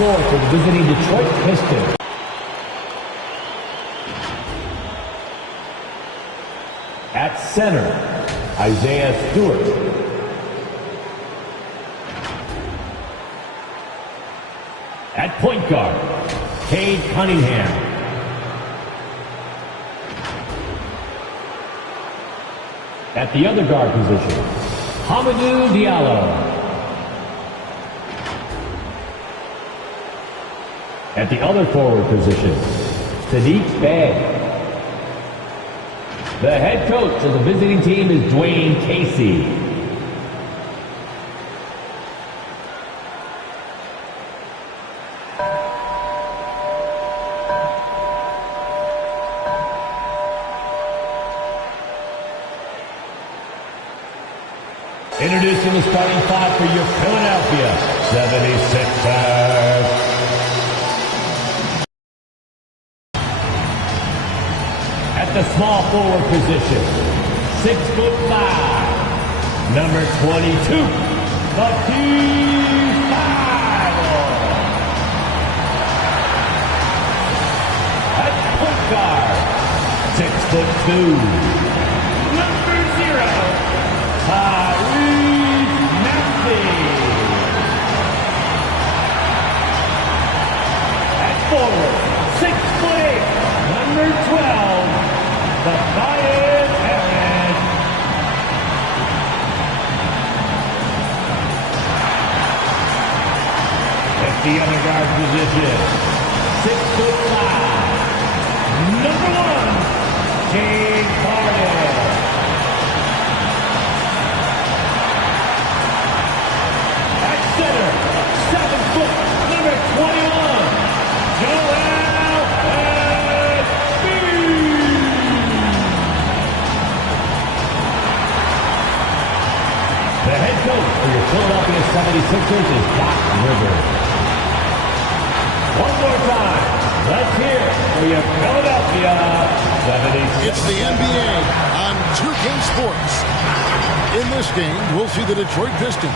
score for the visiting Detroit Pistons. At center, Isaiah Stewart. At point guard, Cade Cunningham. At the other guard position, Hamidou Diallo. At the other forward position, Saddiq Bey. The head coach of the visiting team is Dwayne Casey. Introducing the starting five for your Philadelphia 76ers. At the small forward position, 6'5", number 22, Matisse Thybulle. At point guard, 6'2", number 0, Tyrese Maxey. At forward, 6'8", number 12, Tobias Harris. At the other guard position, 6'5", number 1, James Harden. At center, 7 foot, number 21, Joel Embiid. The head coach for your Philadelphia 76ers is Doc Rivers. One more time, let's hear it for your Philadelphia 76ers. It's the NBA on 2K Sports. In this game, we'll see the Detroit Pistons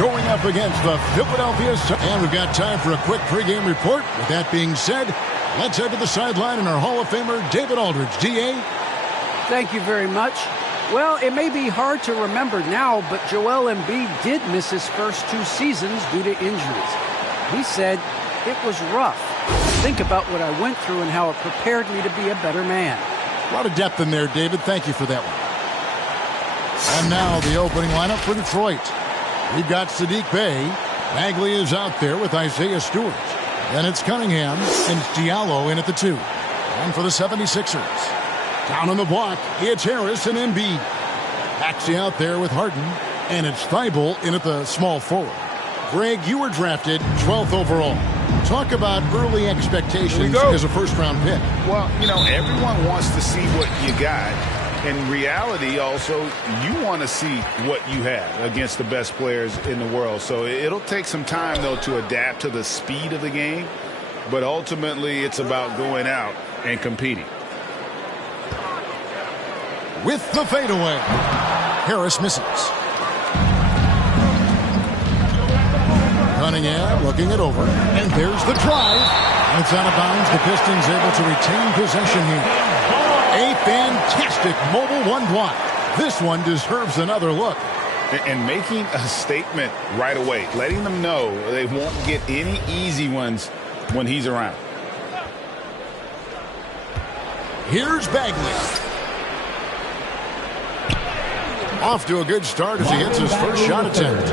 going up against the Philadelphia 76ers. And we've got time for a quick pregame report. With that being said, let's head to the sideline and our Hall of Famer, David Aldridge. D.A.? Thank you very much. Well, it may be hard to remember now, but Joel Embiid did miss his first 2 seasons due to injuries. He said, "It was rough. Think about what I went through and how it prepared me to be a better man." A lot of depth in there, David. Thank you for that one. And now the opening lineup for Detroit. We've got Saddiq Bey. Bagley is out there with Isaiah Stewart. Then it's Cunningham and Diallo in at the 2. And for the 76ers. Down on the block, it's Harris and Embiid. Maxey out there with Harden, and it's Thybulle in at the small forward. Greg, you were drafted 12th overall. Talk about early expectations as a first-round pick. Well, you know, everyone wants to see what you got. In reality, also, you want to see what you have against the best players in the world. So it'll take some time, though, to adapt to the speed of the game. But ultimately, it's about going out and competing. With the fadeaway, Harris misses. Cunningham looking it over, and there's the drive. It's out of bounds. The Pistons able to retain possession here. A fantastic mobile 1 block. This one deserves another look. And making a statement right away, letting them know they won't get any easy ones when he's around. Here's Bagley. Off to a good start as he hits his first shot attempt.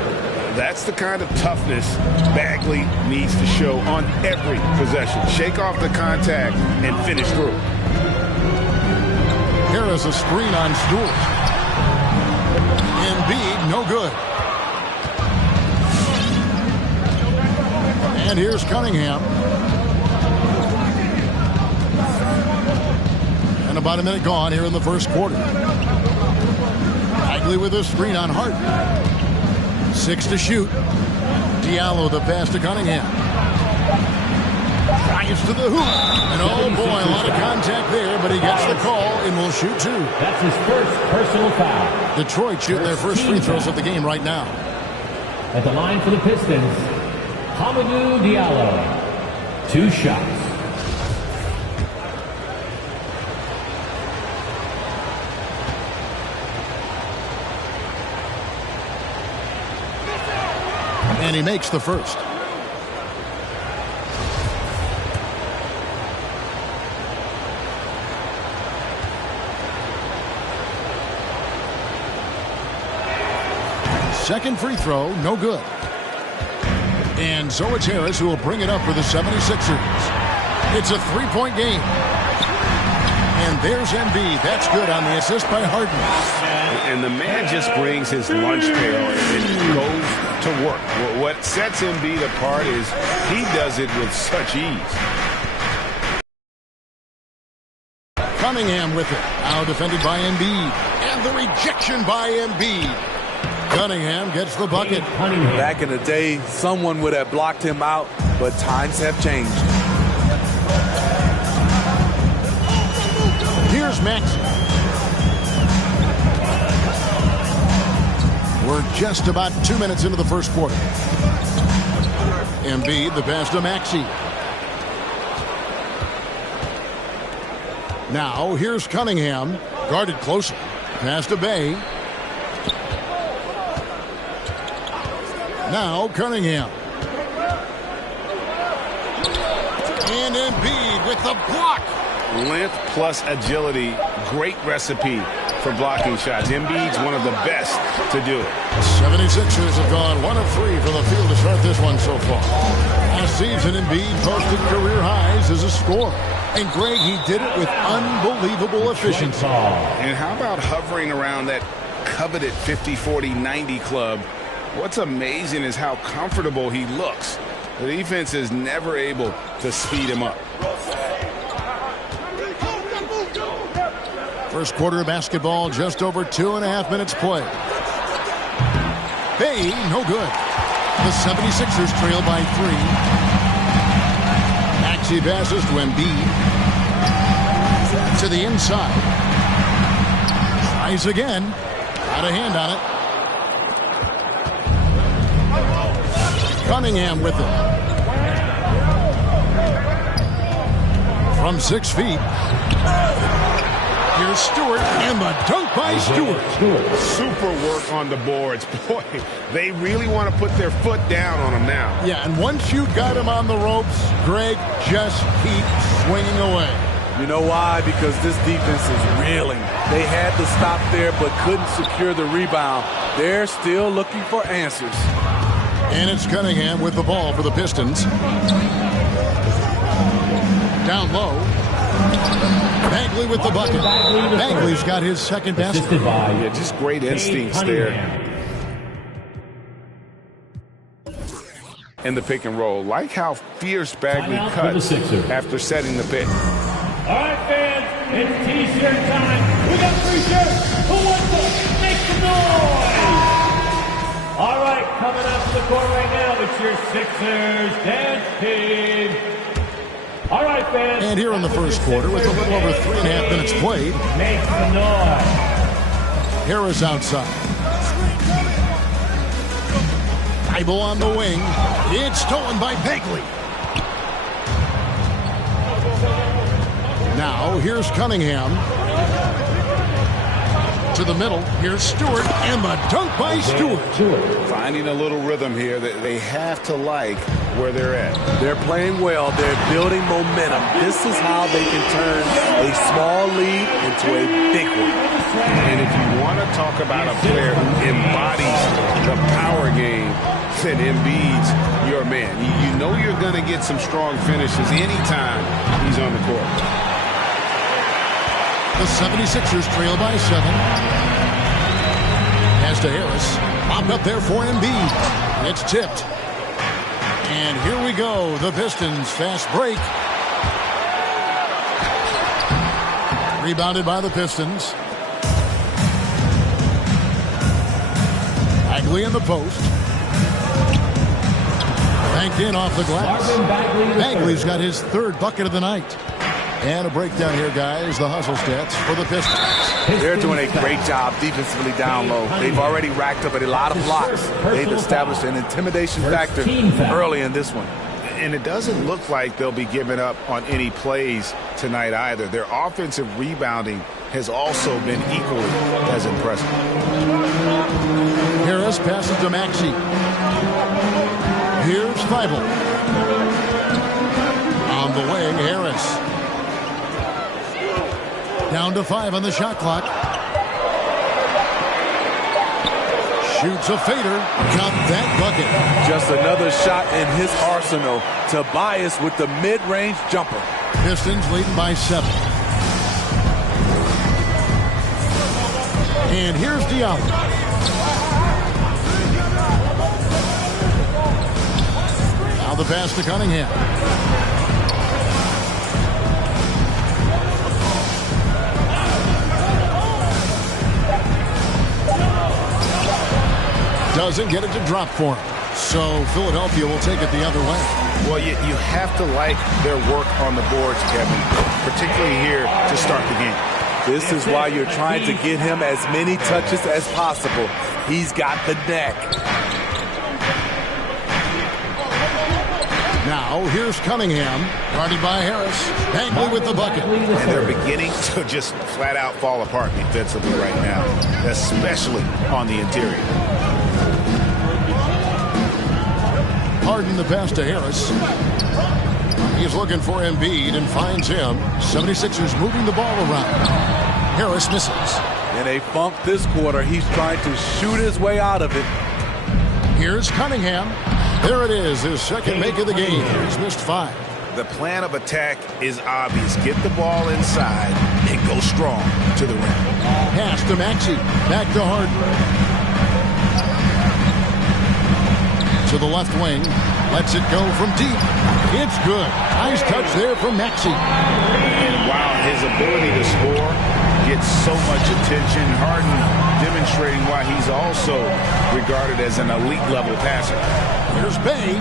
That's the kind of toughness Bagley needs to show on every possession. Shake off the contact and finish through. Here is a screen on Stewart. Embiid, no good. And here's Cunningham. And about a minute gone here in the first quarter. Bagley with a screen on Harden. 6 to shoot. Diallo the pass to Cunningham. Drives to the hoop. And oh boy, a lot of contact there, but he gets the call and will shoot 2. That's his first personal foul. Detroit shooting their first free throws of the game right now. At the line for the Pistons, Hamidou Diallo. 2 shots. And he makes the first. Second free throw, no good. And so it's Harris who will bring it up for the 76ers. It's a three-point game. And there's Embiid. That's good on the assist by Harden. And the man just brings his lunch pail and goes to work. What sets Embiid apart is he does it with such ease. Cunningham with it. Now defended by Embiid. And the rejection by Embiid. Cunningham gets the bucket. Back in the day, someone would have blocked him out, but times have changed. Here's Max. We're just about 2 minutes into the first quarter. Embiid, the pass to Maxey. Now, here's Cunningham. Guarded closely. Pass to Bay. Now, Cunningham. And Embiid with the block. Length plus agility, great recipe for blocking shots. Embiid's one of the best to do it. 76ers have gone 1 of 3 from the field to start this one so far. Last season, Embiid posted career highs as a scorer. And Greg, he did it with unbelievable efficiency. And how about hovering around that coveted 50-40-90 club? What's amazing is how comfortable he looks. The defense is never able to speed him up. First quarter of basketball, just over 2.5 minutes played. Bay, no good. The 76ers trail by 3. Maxey passes to Embiid. To the inside. Tries again. Got a hand on it. Cunningham with it. From 6 feet. Here's Stewart, and the dunk by Stewart. Super work on the boards. Boy, they really want to put their foot down on him now. Yeah, and once you got him on the ropes, Greg, just keep swinging away. You know why? Because this defense is reeling. They had to stop there but couldn't secure the rebound. They're still looking for answers. And it's Cunningham with the ball for the Pistons. Down low. Bagley with the bucket. Bagley's got his second basket. Yeah, just great instincts there. In the pick and roll. Like how fierce Bagley cuts after setting the pick. All right, fans, it's T-shirt time. We got 3 shirts. Who wants to make some noise? All right, coming up to the court right now, it's your Sixers dance team. All right, fans. And here in the first quarter, with a little over 3.5 minutes played, make some noise. Harris outside. Bible on the wing. It's stolen by Bagley. Now, here's Cunningham. To the middle. Here's Stewart, and the dunk by Stewart. Finding a little rhythm here that they have to like where they're at. They're playing well. They're building momentum. This is how they can turn a small lead into a big one. And if you want to talk about a player who embodies the power game, then Embiid's your man. You know you're going to get some strong finishes anytime he's on the court. The 76ers trail by 7. Pass to Harris. Popped up there for Embiid. It's tipped. And here we go. The Pistons fast break. Rebounded by the Pistons. Bagley in the post. Banked in off the glass. Bagley's got his 3rd bucket of the night. And a breakdown here, guys. The hustle stats for the Pistons. They're doing a great job defensively down low. They've already racked up a lot of blocks. They've established an intimidation factor early in this one. And it doesn't look like they'll be giving up on any plays tonight either. Their offensive rebounding has also been equally as impressive. Harris passes to Maxey. Here's Thibault. On the wing, Harris. Down to 5 on the shot clock. Shoots a fader. Count that bucket. Just another shot in his arsenal. Tobias with the mid-range jumper. Pistons leading by 7. And here's Diallo. Now the pass to Cunningham. Doesn't get it to drop for him. So Philadelphia will take it the other way. Well, you have to like their work on the boards, Kevin, particularly here to start the game. This is why you're trying to get him as many touches as possible. He's got the neck. Now, here's Cunningham, guarded by Harris. Bagley with the bucket. And they're beginning to just flat out fall apart defensively right now, especially on the interior. Harden the pass to Harris. He's looking for Embiid and finds him. 76ers moving the ball around. Harris misses. In a funk this quarter, he's trying to shoot his way out of it. Here's Cunningham. There it is, his second make of the game. He's missed 5. The plan of attack is obvious. Get the ball inside and go strong to the rim. Pass to Maxey. Back to Harden. To the left wing. Lets it go from deep. It's good. Nice touch there from Maxey. And while his ability to score gets so much attention, Harden demonstrating why he's also regarded as an elite level passer. Here's Bay.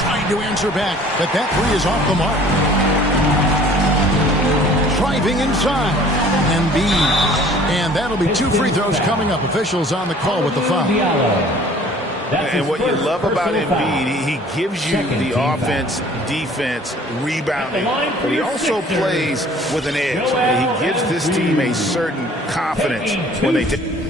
Trying to answer back, but that three is off the mark. Driving inside. Embiid. And that'll be 2 free throws coming up. Officials on the call with the foul. And what you love about Embiid, he gives you the offense, defense, rebounding, but he also plays with an edge. He gives this team a certain confidence when they take.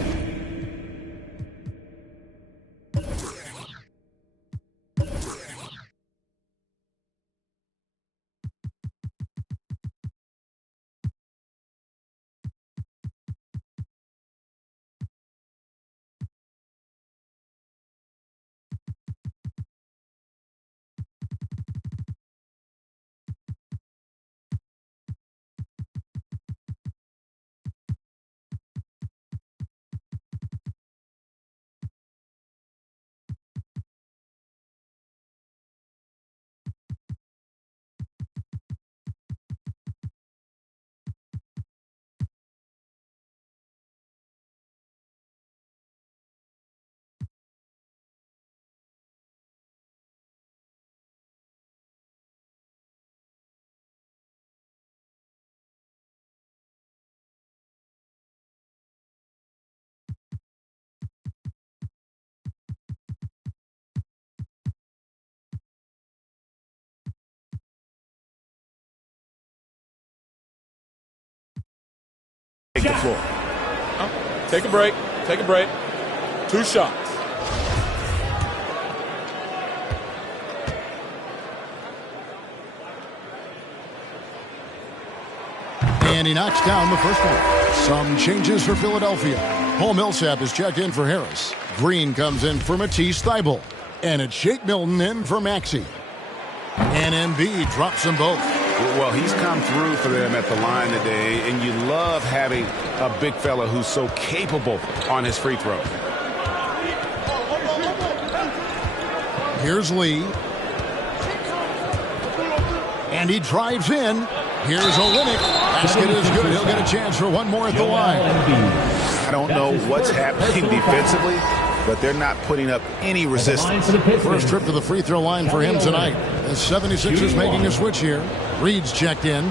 The floor. Take a break. Take a break. 2 shots. And he knocks down the first one. Some changes for Philadelphia. Paul Millsap is checked in for Harris. Green comes in for Matisse Thybulle. And it's Shake Milton in for Maxey. And Embiid drops them both. Well, he's come through for them at the line today, and you love having a big fella who's so capable on his free throws. Here's Lee. And he drives in. Here's Olynyk. Basket is good. He'll get a chance for one more at the line. I don't know what's happening defensively, but they're not putting up any resistance. First trip to the free throw line for him tonight. The 76ers making a switch here. Reed's checked in.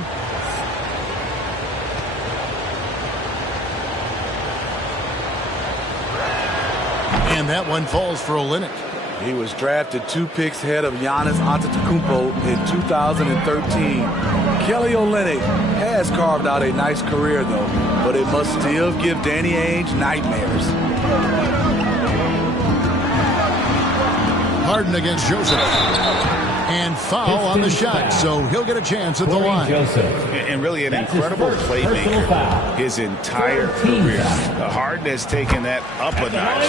And that one falls for Olynyk. He was drafted 2 picks ahead of Giannis Antetokounmpo in 2013. Kelly Olynyk has carved out a nice career, though, but it must still give Danny Ainge nightmares. Harden against Joseph. And foul on the shot, so he'll get a chance at the line. And really an incredible playmaker his entire career. Harden has taken that up a notch,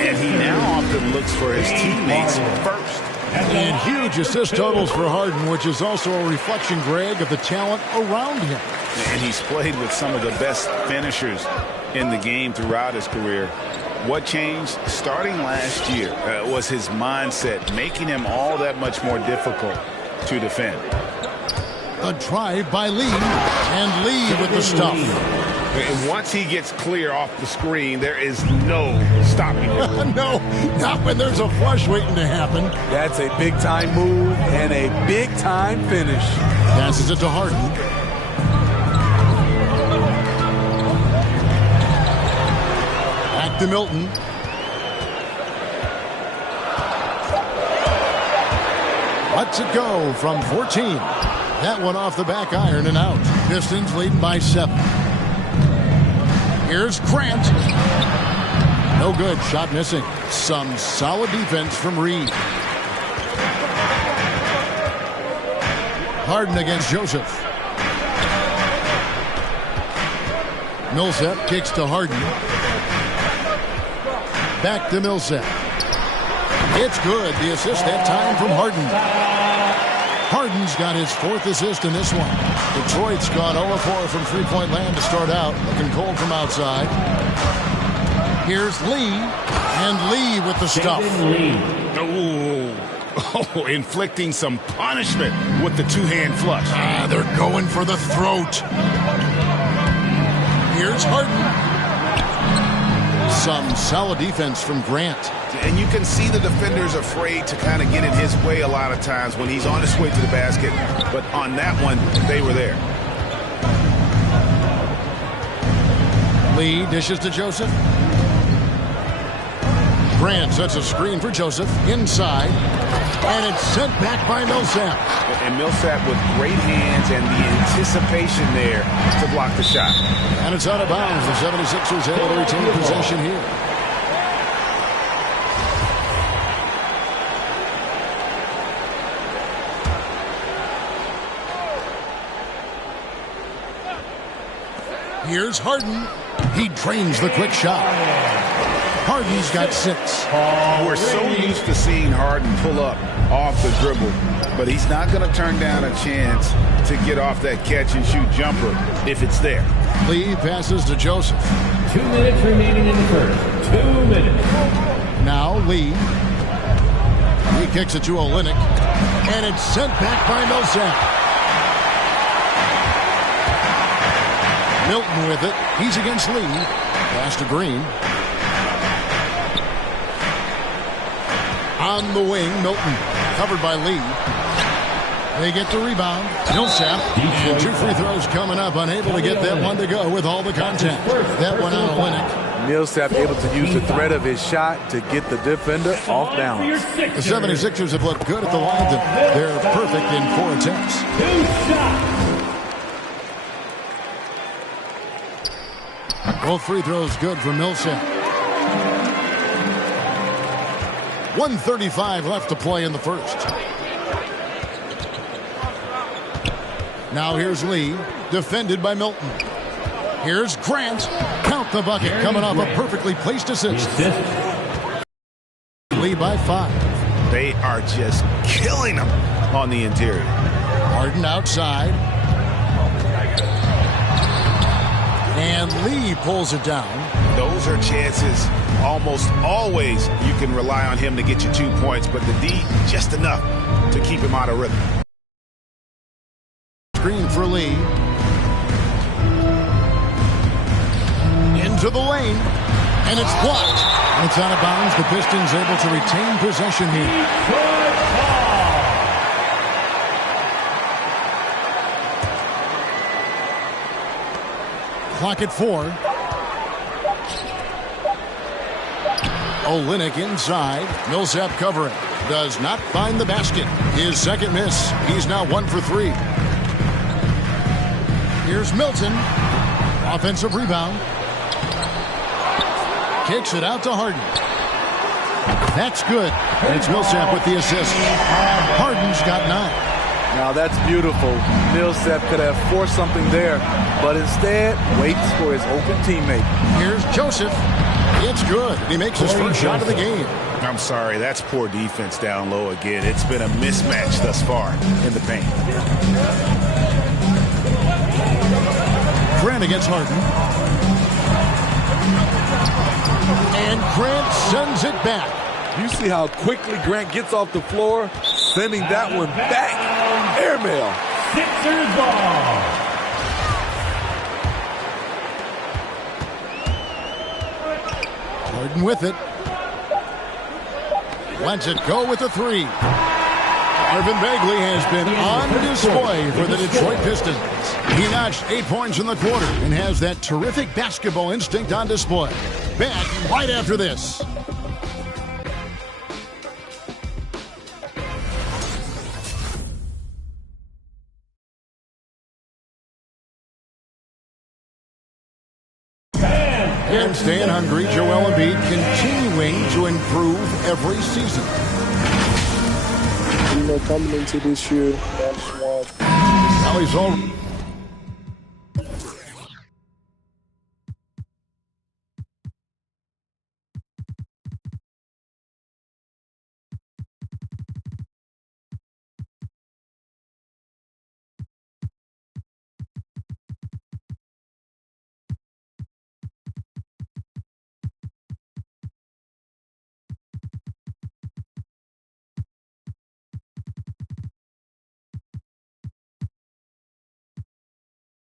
and he now often looks for his teammates first. And huge assist totals for Harden, which is also a reflection, Greg, of the talent around him. And he's played with some of the best finishers in the game throughout his career. What changed starting last year was his mindset, making him all that much more difficult to defend. A drive by Lee, and Lee with the stuff. And once he gets clear off the screen, there is no stopping him. No, not when there's a flush waiting to happen. That's a big-time move and a big-time finish. Passes it to Harden. To Milton. Lets it go from 14. That one off the back iron and out. Pistons leading by 7. Here's Grant. No good. Shot missing. Some solid defense from Reed. Harden against Joseph. Millsap kicks to Harden. Back to Millsap. It's good. The assist that time from Harden. Harden's got his 4th assist in this one. Detroit's gone 0-4 from three-point land to start out. Looking cold from outside. Here's Lee. And Lee with the stuff. Oh, inflicting some punishment with the 2-hand flush. They're going for the throat. Here's Harden. Some solid defense from Grant. And you can see the defender's afraid to kind of get in his way a lot of times when he's on his way to the basket. But on that one, they were there. Lee dishes to Joseph. Grant sets a screen for Joseph inside. And it's sent back by Millsap. And Millsap with great hands and the anticipation there to block the shot. And it's out of bounds. The 76ers able to retain possession here. Here's Harden. He drains the quick shot. Harden's got 6. We're so used to seeing Harden pull up off the dribble, but he's not going to turn down a chance to get off that catch-and-shoot jumper if it's there. Lee passes to Joseph. 2 minutes remaining in the first. 2 minutes. Now Lee. He kicks it to Olynyk. And it's sent back by Millsap. Milton with it. He's against Lee. Pass to Green. On the wing, Milton. Covered by Lee. They get the rebound. Millsap. And 2 free throws coming up. Unable to get that one to go with all the contact. That one on Olynyk. Millsap able to use the threat of his shot to get the defender off balance. The 76ers have looked good at the line. They're perfect in 4 attempts. 2 shots. Both free throws good for Millsap. 1:35 left to play in the first. Now here's Lee, defended by Milton. Here's Grant. Count the bucket, coming off a perfectly placed assist. Lee by 5. They are just killing them on the interior. Harden outside. And Lee pulls it down. Those are chances almost always you can rely on him to get you 2 points, but the D just enough to keep him out of rhythm. Screen for Lee. Into the lane. And it's blocked. And it's out of bounds. The Pistons able to retain possession here. clock at 4. Olynyk inside. Millsap covering. Does not find the basket. His second miss. He's now 1 for 3. Here's Milton. Offensive rebound. Kicks it out to Harden. That's good. And it's Millsap with the assist. Harden's got 9. Now that's beautiful. Millsap could have forced something there, but instead waits for his open teammate. Here's Joseph. It's good. He makes his first shot of the game. I'm sorry, that's poor defense down low again. It's been a mismatch thus far in the paint. Grant against Harden. And Grant sends it back. You see how quickly Grant gets off the floor, sending that one back. Airmail. Sixers ball. Harden with it. Lets it go with the 3. Marvin Bagley has been on display for the Detroit Pistons. He notched 8 points in the quarter and has that terrific basketball instinct on display. Back right after this. And staying hungry, Joel Embiid continuing to improve every season. You know, coming into this year, that's why. Now he's all.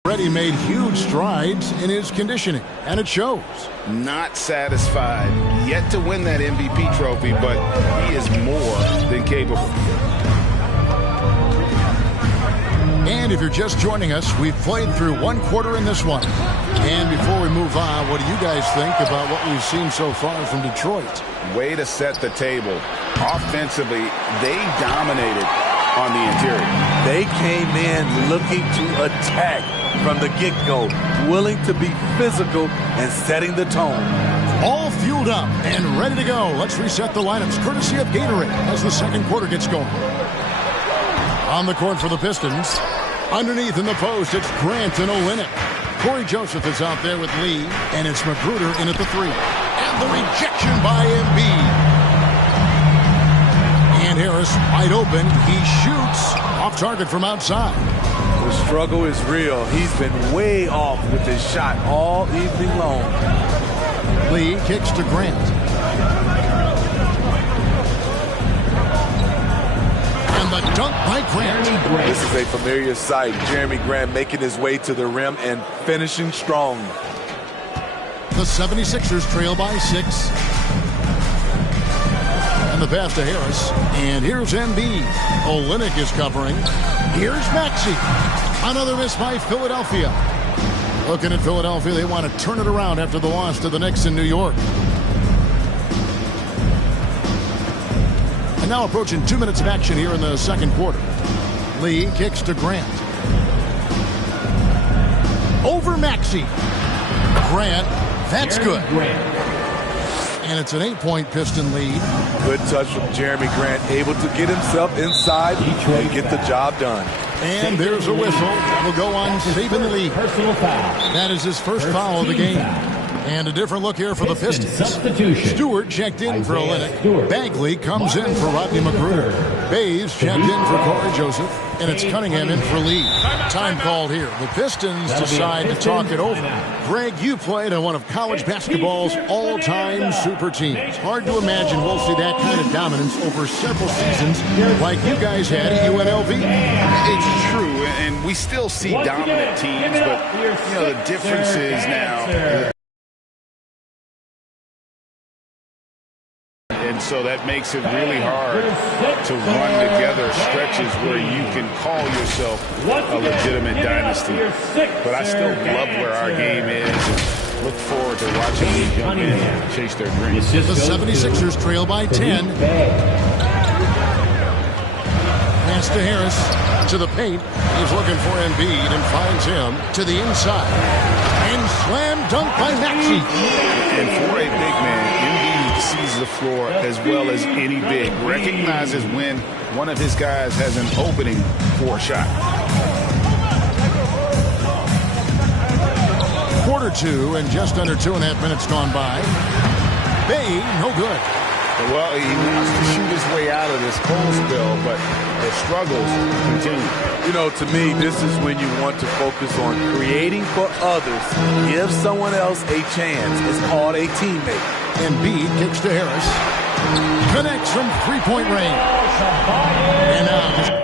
Already made huge strides in his conditioning, and it shows. Not satisfied yet to win that MVP trophy, but he is more than capable. And if you're just joining us, we've played through 1 quarter in this one. And before we move on, what do you guys think about what we've seen so far from Detroit? Way to set the table. Offensively, they dominated on the interior. They came in looking to attack from the get-go, willing to be physical and setting the tone. All fueled up and ready to go. Let's reset the lineups courtesy of Gatorade as the second quarter gets going. On the court for the Pistons. Underneath in the post, it's Grant and Olynyk. Corey Joseph is out there with Lee, and it's Magruder in at the 3. And the rejection by Embiid. And Harris wide open. He shoots off target from outside. The struggle is real. He's been way off with his shot all evening long. Lee kicks to Grant. And the dunk by Grant. This is a familiar sight. Jeremy Grant making his way to the rim and finishing strong. The 76ers trail by 6. And the pass to Harris. And here's Embiid. Olynyk is covering. Here's Maxey. Another miss by Philadelphia. Looking at Philadelphia, they want to turn it around after the loss to the Knicks in New York. And now approaching 2 minutes of action here in the second quarter. Lee kicks to Grant. Over Maxey. Grant, that's good. And it's an 8-point Piston lead. Good touch from Jeremy Grant, able to get himself inside and get the job done. And there's a whistle. Will go on saving the lead. That is his first foul of the game. And a different look here for the Pistons. Stewart checked in for Olynyk. Bagley comes in for Rodney Magruder. Bays checked in for Corey Joseph. And it's Cunningham in for Lee. Time called here. The Pistons decide to talk it over. Greg, you played on one of college basketball's all-time super teams. Hard to imagine we'll see that kind of dominance over several seasons like you guys had at UNLV. It's true, and we still see dominant teams, but you know the difference is now And so that makes it really hard to run together stretches where you can call yourself a legitimate dynasty. But I still love where our game is. Look forward to watching these young men chase their dreams. The 76ers trail by 10. Pass to Harris. To the paint. He's looking for Embiid and finds him to the inside. And slam dunk by Maxey. And for a big man, Embiid sees the floor as well as any big. Recognizes when one of his guys has an opening for a shot. Quarter two and just under 2.5 minutes gone by. Bay, no good. Well, he wants to shoot his way out of this cold spell, but the struggles continue. You know, to me, this is when you want to focus on creating for others. Give someone else a chance. It's called a teammate. Embiid kicks to Harris. Connects from three-point range. And now...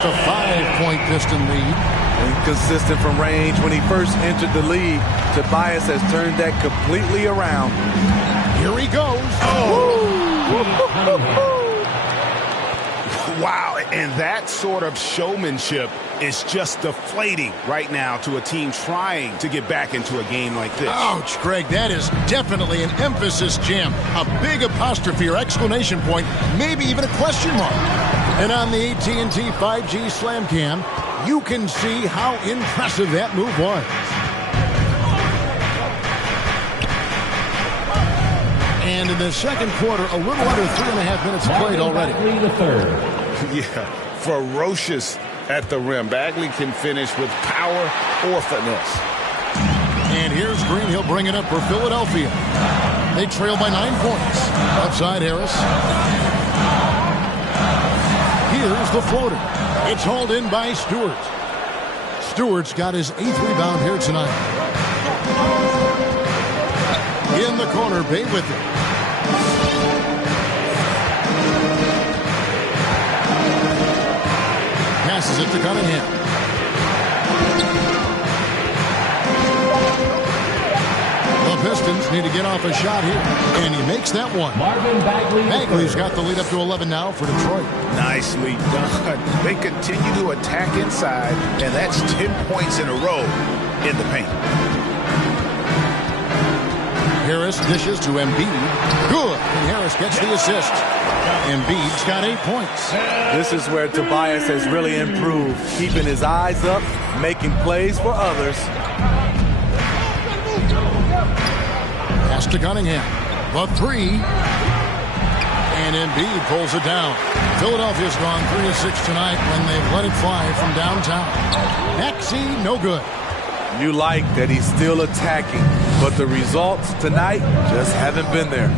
A 5-point Piston lead. Inconsistent from range. When he first entered the league, Tobias has turned that completely around. Here he goes. Wow, and that sort of showmanship is just deflating right now to a team trying to get back into a game like this. Ouch, Greg, that is definitely an emphasis jam. A big apostrophe or exclamation point, maybe even a question mark. And on the AT&T 5G Slam Cam, you can see how impressive that move was. And in the second quarter, a little under 3.5 minutes played already. The third. Yeah, ferocious at the rim. Bagley can finish with power or finesse. And here's Green. He'll bring it up for Philadelphia. They trail by 9 points. Outside Harris. Here's the floater. It's hauled in by Stewart. Stewart's got his 8th rebound here tonight. In the corner, Bay with it. Passes it to Cunningham. The Pistons need to get off a shot here, and he makes that one. Marvin Bagley. Bagley's got the lead up to 11 now for Detroit. Nicely done. They continue to attack inside, and that's 10 points in a row in the paint. Harris dishes to Embiid. Good. And Harris gets the assist. Embiid's got 8 points. This is where Tobias has really improved, keeping his eyes up, making plays for others. Pass to Cunningham. The three. And Embiid pulls it down. Philadelphia's gone 3-6 tonight when they've let it fly from downtown. Maxey, no good. You like that he's still attacking, but the results tonight just haven't been there.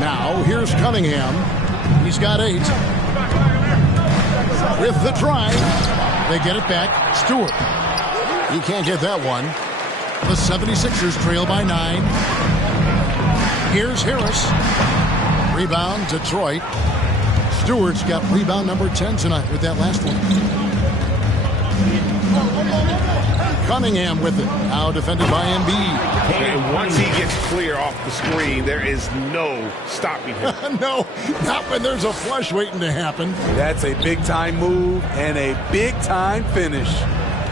Now, here's Cunningham. He's got 8. With the drive, they get it back. Stewart. He can't get that one. The 76ers trail by 9. Here's Harris. Rebound, Detroit. Stewart's got rebound number 10 tonight with that last one. Cunningham with it. Now defended by Embiid. And once he gets clear off the screen, there is no stopping him. No, not when there's a flush waiting to happen. That's a big-time move and a big-time finish.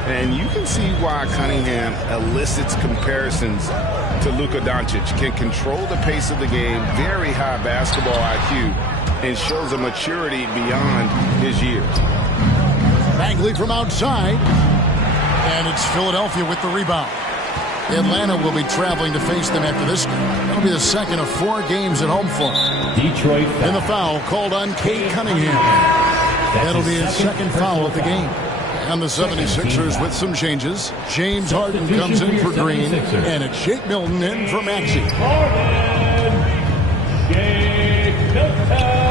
And you can see why Cunningham elicits comparisons to Luka Doncic. Can control the pace of the game, very high basketball IQ, and shows a maturity beyond his years. Bagley from outside. And it's Philadelphia with the rebound. Atlanta will be traveling to face them after this game. That'll be the second of 4 games at home for them. Detroit. And the foul called on Cade Cunningham. That'll be his second foul of the game. And the 76ers with some changes. James Harden comes in for Green. And it's Shake Milton in for Maxey.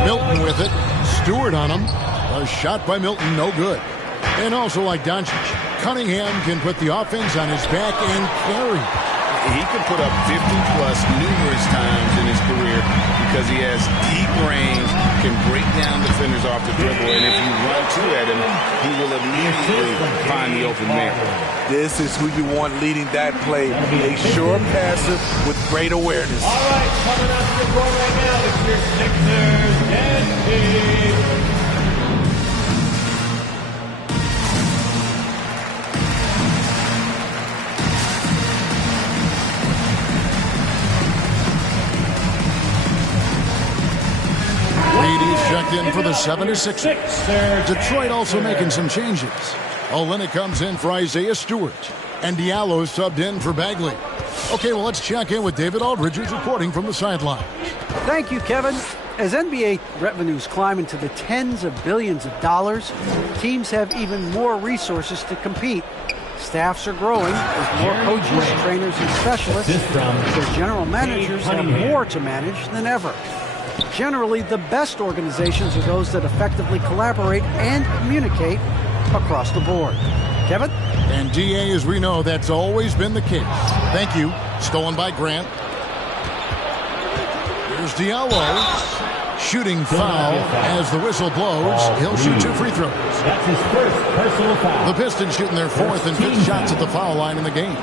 Milton with it. Stewart on him. A shot by Milton, no good. And also like Doncic, Cunningham can put the offense on his back and carry. He can put up 50-plus numerous times in his career because he has deep range, can break down defenders off the dribble, and if you run two at him, he will immediately find the open man. This is who you want leading that play. A sure passer with great awareness. All right, coming up to the court right now, it's your Sixers and Heat. Checked in for the 76ers. Detroit also making some changes. Olynyk comes in for Isaiah Stewart. And Diallo subbed in for Bagley. Okay, well, let's check in with David Aldridge, who's reporting from the sideline. Thank you, Kevin. As NBA revenues climb into the tens of billions of dollars, teams have even more resources to compete. Staffs are growing with more coaches, trainers, and specialists, so general managers have more to manage than ever. Generally, the best organizations are those that effectively collaborate and communicate across the board. Kevin? And DA, as we know, that's always been the case. Thank you. Stolen by Grant. Here's Diallo. Shooting foul as the whistle blows. He'll shoot 2 free throws. That's his first personal foul. The Pistons shooting their 4th and 5th shots at the foul line in the game.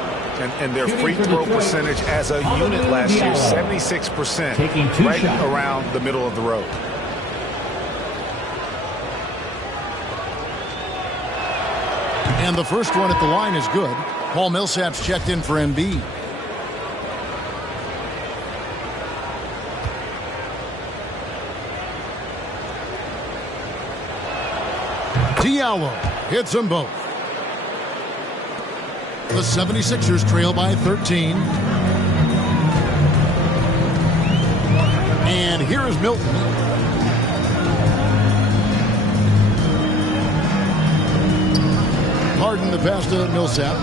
And their free throw percentage as a unit last year, 76%, right around the middle of the road. And the first one at the line is good. Paul Millsap's checked in for Embiid. Diallo hits them both. The 76ers trail by 13. And here is Milton. Harden the pass to Millsap.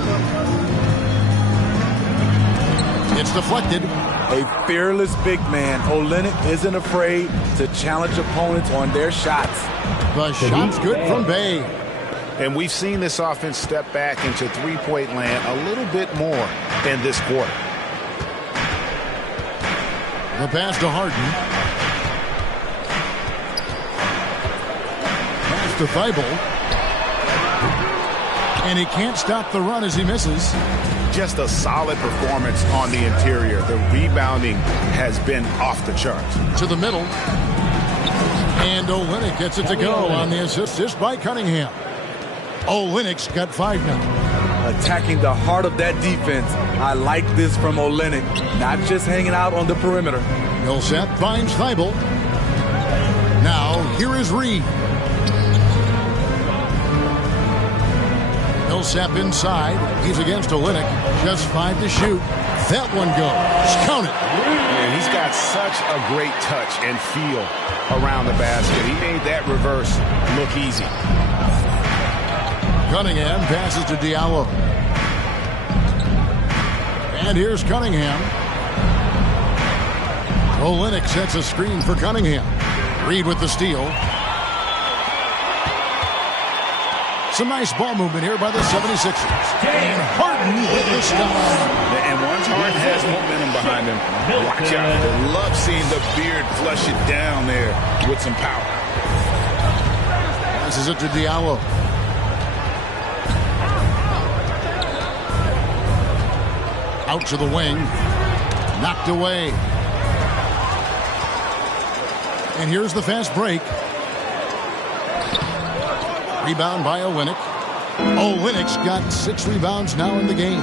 It's deflected. A fearless big man. Olynyk isn't afraid to challenge opponents on their shots. The shot's good from Bay. And we've seen this offense step back into three-point land a little bit more in this quarter. The pass to Harden. Pass to Thibault. And he can't stop the run as he misses. Just a solid performance on the interior. The rebounding has been off the charts. To the middle. And Olynyk gets it to go on the assist by Cunningham. Olynyk's got 5 now. Attacking the heart of that defense. I like this from Olynyk. Not just hanging out on the perimeter. Millsap finds Thibault. Now, here is Reed. Millsap inside. He's against Olynyk. Just 5 to shoot. That one goes. Count it. And he's got such a great touch and feel around the basket. He made that reverse look easy. Cunningham passes to Diallo. And here's Cunningham. Olynyk sets a screen for Cunningham. Reed with the steal. Some nice ball movement here by the 76ers. And Harden with the stop. And once Harden has momentum behind him, watch out. I love seeing the beard flush it down there with some power. Passes it to Diallo. Out to the wing. Knocked away. And here's the fast break. Rebound by Olynyk. Olynyk's got 6 rebounds now in the game.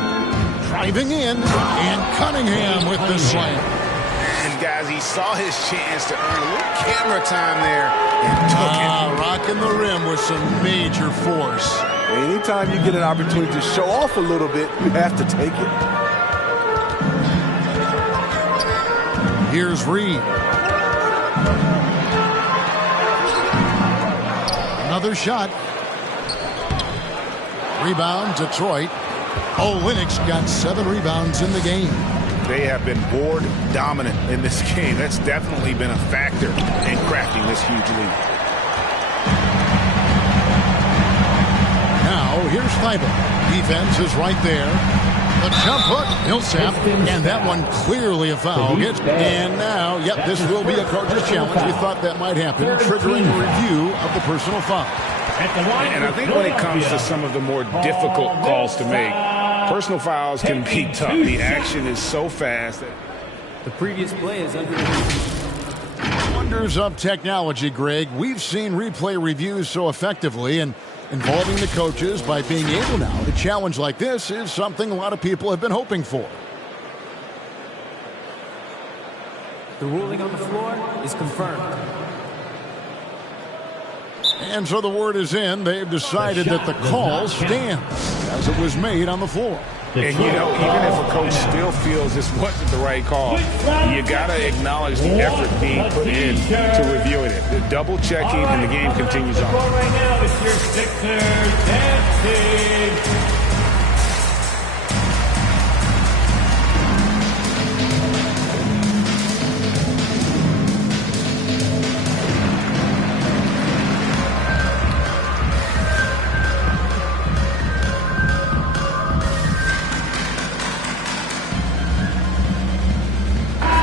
Driving in, and Cunningham with the slam. And guys, he saw his chance to earn a little camera time there and took it. Rocking the rim with some major force. Anytime you get an opportunity to show off a little bit, you have to take it. Here's Reed. Another shot. Rebound, Detroit. Olynyk's got 7 rebounds in the game. They have been board dominant in this game. That's definitely been a factor in crafting this huge lead. Now, here's Thibault. Defense is right there. The jump hook, Millsap, and that one clearly a foul. And now, this will be a Chargers challenge. We thought that might happen, triggering a review of the personal foul. And I think when it comes to some of the more difficult calls to make, personal fouls can be tough. The action is so fast. The previous play is under. Wonders of technology, Greg. We've seen replay reviews so effectively, and involving the coaches by being able now to challenge like this is something a lot of people have been hoping for. The ruling on the floor is confirmed. And so the word is in. They've decided that the call stands as it was made on the floor. And, you know, even if a coach still feels this wasn't the right call, you got to acknowledge the effort being put in to reviewing it. The double checking and the game continues on. Right now, it's your Sixers dancing.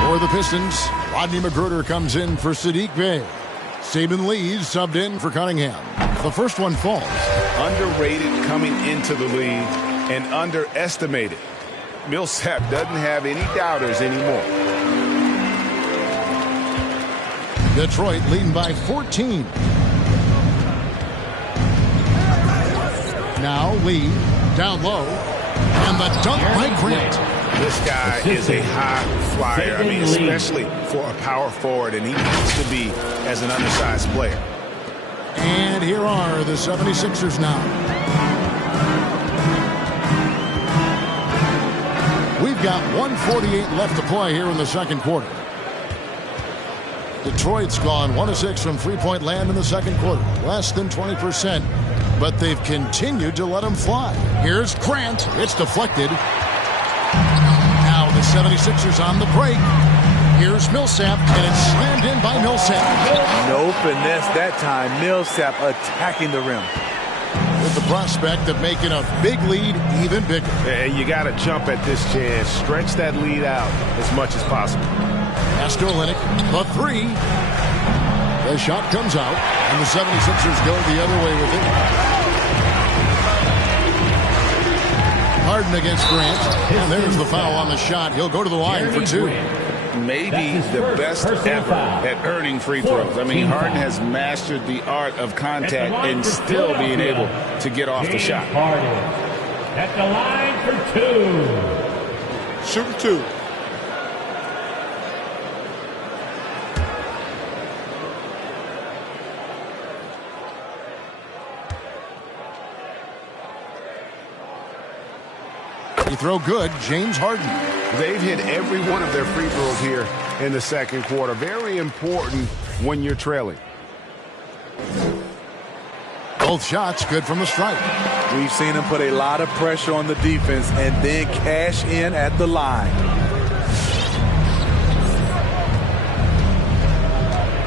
For the Pistons, Rodney McGruder comes in for Sadiq Bey. Saban Lee subbed in for Cunningham. The first one falls. Underrated coming into the league and underestimated. Millsap doesn't have any doubters anymore. Detroit leading by 14. Now Lee down low. And the dunk by Grant. This guy is a high flyer. I mean, especially for a power forward, and he needs to be as an undersized player. And here are the 76ers now. We've got 1:48 left to play here in the second quarter. Detroit's gone 1 of 6 from three-point land in the second quarter. Less than 20%, but they've continued to let them fly. Here's Grant. It's deflected. Now the 76ers on the break. Here's Millsap, and it's slammed in by Millsap. No finesse that time. Millsap attacking the rim. With the prospect of making a big lead even bigger. And you got to jump at this chance. Stretch that lead out as much as possible. Pass to Olynyk. The three. The shot comes out, and the 76ers go the other way with it. Harden against Grant, and there's the foul on the shot. He'll go to the line for 2. Maybe the best ever at earning free throws. I mean, Harden has mastered the art of contact and still being able to get off the shot. Harden at the line for 2. Shooting 2. Free throw good, James Harden. They've hit every one of their free throws here in the second quarter. Very important when you're trailing. Both shots good from the stripe. We've seen him put a lot of pressure on the defense and then cash in at the line.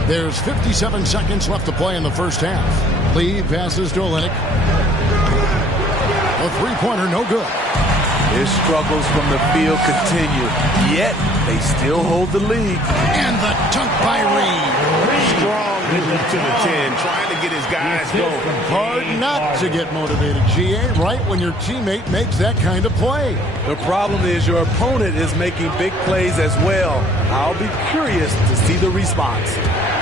There's 57 seconds left to play in the first half. Lee passes to Olynyk. A three-pointer, no good. His struggles from the field continue, yet they still hold the lead. And the dunk by Reed. Strong to the 10, trying to get his guys going. Hard not to get motivated, GA, right when your teammate makes that kind of play. The problem is your opponent is making big plays as well. I'll be curious to see the response.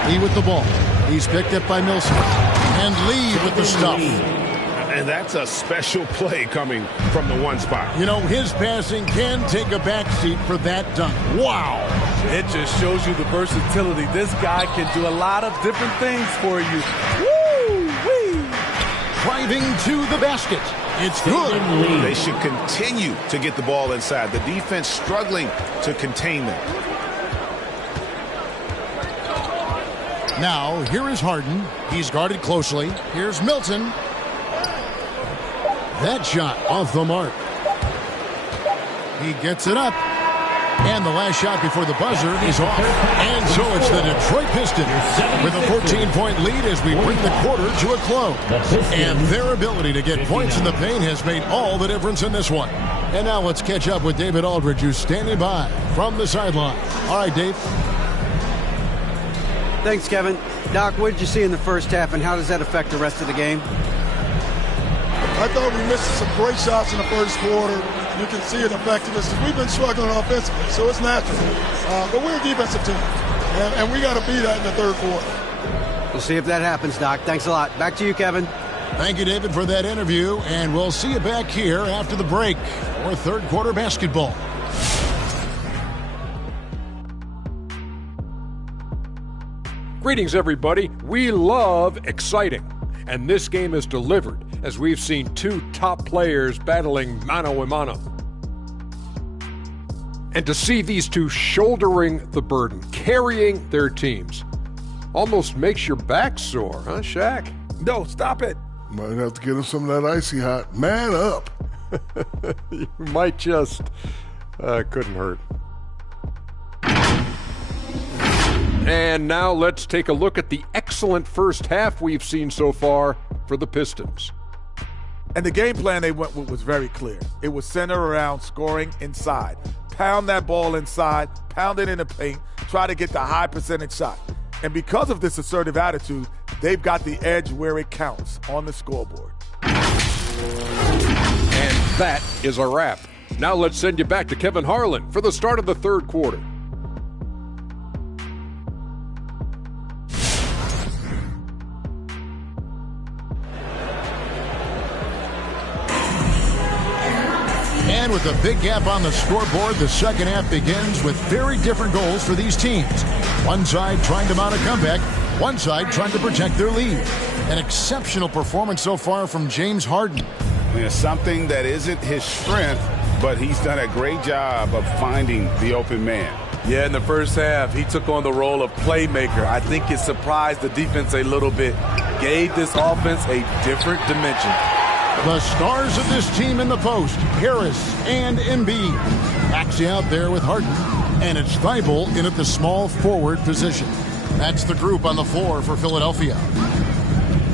Lee with the ball. He's picked up by Milson. And Lee with the stuff. And that's a special play coming from the one spot. You know, his passing can take a backseat for that dunk. Wow. It just shows you the versatility. This guy can do a lot of different things for you. Woo-wee. Driving to the basket. It's good. They should continue to get the ball inside. The defense struggling to contain them. Now, here is Harden. He's guarded closely. Here's Milton. That shot off the mark. He gets it up. And the last shot before the buzzer is off. And so it's the Detroit Pistons with a 14-point lead as we bring the quarter to a close. And their ability to get points in the paint has made all the difference in this one. And now let's catch up with David Aldridge, who's standing by from the sideline. All right, Dave. Thanks, Kevin. Doc, what did you see in the first half, and how does that affect the rest of the game? I thought we missed some great shots in the first quarter. You can see it affecting us. We've been struggling offensively, so it's natural. But we're a defensive team, and we got to be that in the third quarter. We'll see if that happens, Doc. Thanks a lot. Back to you, Kevin. Thank you, David, for that interview, and we'll see you back here after the break for third quarter basketball. Greetings, everybody. We love exciting, and this game is delivered as we've seen two top players battling mano a mano. And to see these two shouldering the burden, carrying their teams, almost makes your back sore, huh, Shaq? No, stop it. Might have to get him some of that icy hot. Man up. You might just, couldn't hurt. And now let's take a look at the excellent first half we've seen so far for the Pistons. And the game plan they went with was very clear. It was centered around scoring inside. Pound that ball inside, pound it in the paint, try to get the high percentage shot. And because of this assertive attitude, they've got the edge where it counts on the scoreboard. And that is a wrap. Now let's send you back to Kevin Harlan for the start of the third quarter. And with a big gap on the scoreboard, the second half begins with very different goals for these teams. One side trying to mount a comeback, one side trying to protect their lead. An exceptional performance so far from James Harden. Yeah, something that isn't his strength, but he's done a great job of finding the open man. Yeah, in the first half, he took on the role of playmaker. I think it surprised the defense a little bit, gave this offense a different dimension. The stars of this team in the post, Harris and Embiid. Maxey out there with Harden, and it's Thibault in at the small forward position. That's the group on the floor for Philadelphia.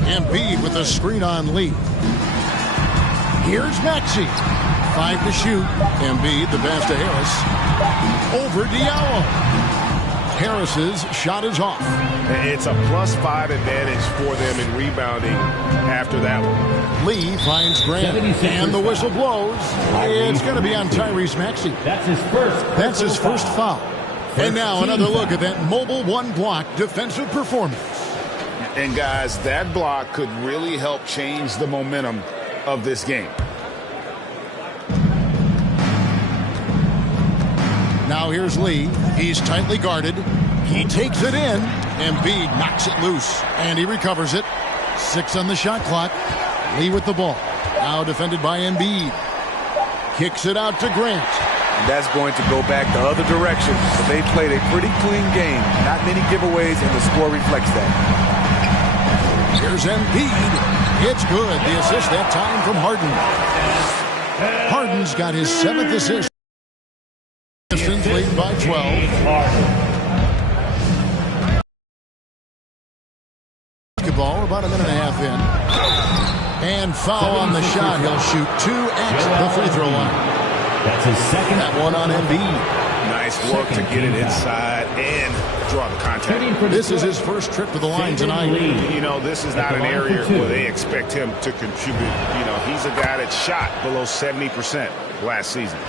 Embiid with a screen on Lee. Here's Maxey. 5 to shoot. Embiid, the pass to Harris. Over Diallo. Harris's shot is off. It's a +5 advantage for them in rebounding after that one. Lee finds Grant, and the whistle blows. It's going to be on Tyrese Maxey. That's his first foul. And now another look at that mobile one-block defensive performance. And guys, that block could really help change the momentum of this game. Now here's Lee. He's tightly guarded. He takes it in. Embiid knocks it loose, and he recovers it. 6 on the shot clock. Lee with the ball. Now defended by Embiid. Kicks it out to Grant. That's going to go back the other direction, but they played a pretty clean game. Not many giveaways, and the score reflects that. Here's Embiid. It's good. The assist that time from Harden. Harden's got his 7th assist. Pistons lead by 12. Basketball about a minute and a half in. And foul on the shot. He'll shoot 2 at the free throw line. That's his second. That one on Embiid. Nice work to get it inside and draw the contact. This is his first trip to the line tonight. You know, this is not an area where they expect him to contribute. You know, he's a guy that shot below 70% last season.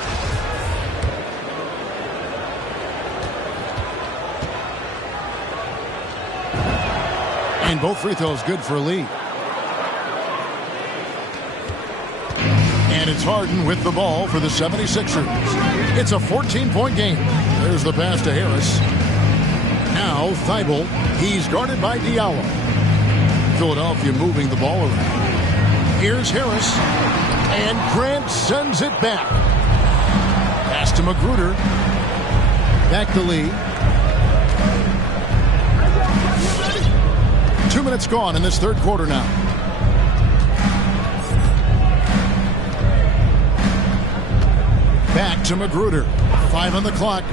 And both free throws good for Lee. And it's Harden with the ball for the 76ers. It's a 14-point game. There's the pass to Harris. Now Thibault. He's guarded by Diallo. Philadelphia moving the ball around. Here's Harris. And Grant sends it back. Pass to Magruder. Back to Lee. 2 minutes gone in this third quarter now. Back to Magruder. 5 on the clock.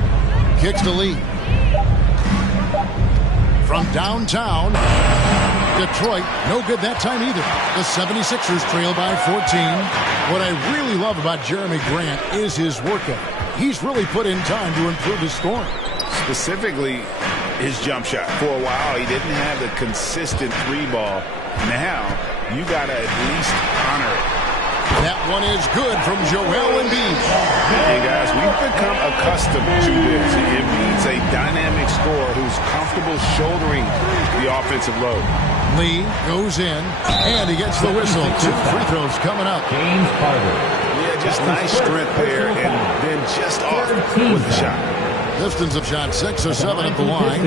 Kicks to Lee. From downtown, Detroit, no good that time either. The 76ers trail by 14. What I really love about Jeremy Grant is his work ethic. He's really put in time to improve his scoring. Specifically, his jump shot. For a while, he didn't have the consistent three ball. Now, you got to at least honor it. That one is good from Joel Embiid. Hey, guys, we've become accustomed to this. Embiid's a dynamic scorer who's comfortable shouldering the offensive load. Lee goes in, and he gets the whistle. 2 free throws coming up. James Harden. Yeah, just nice strength there, and then just off with the shot. Pistons have shot 6 or 7 at the line.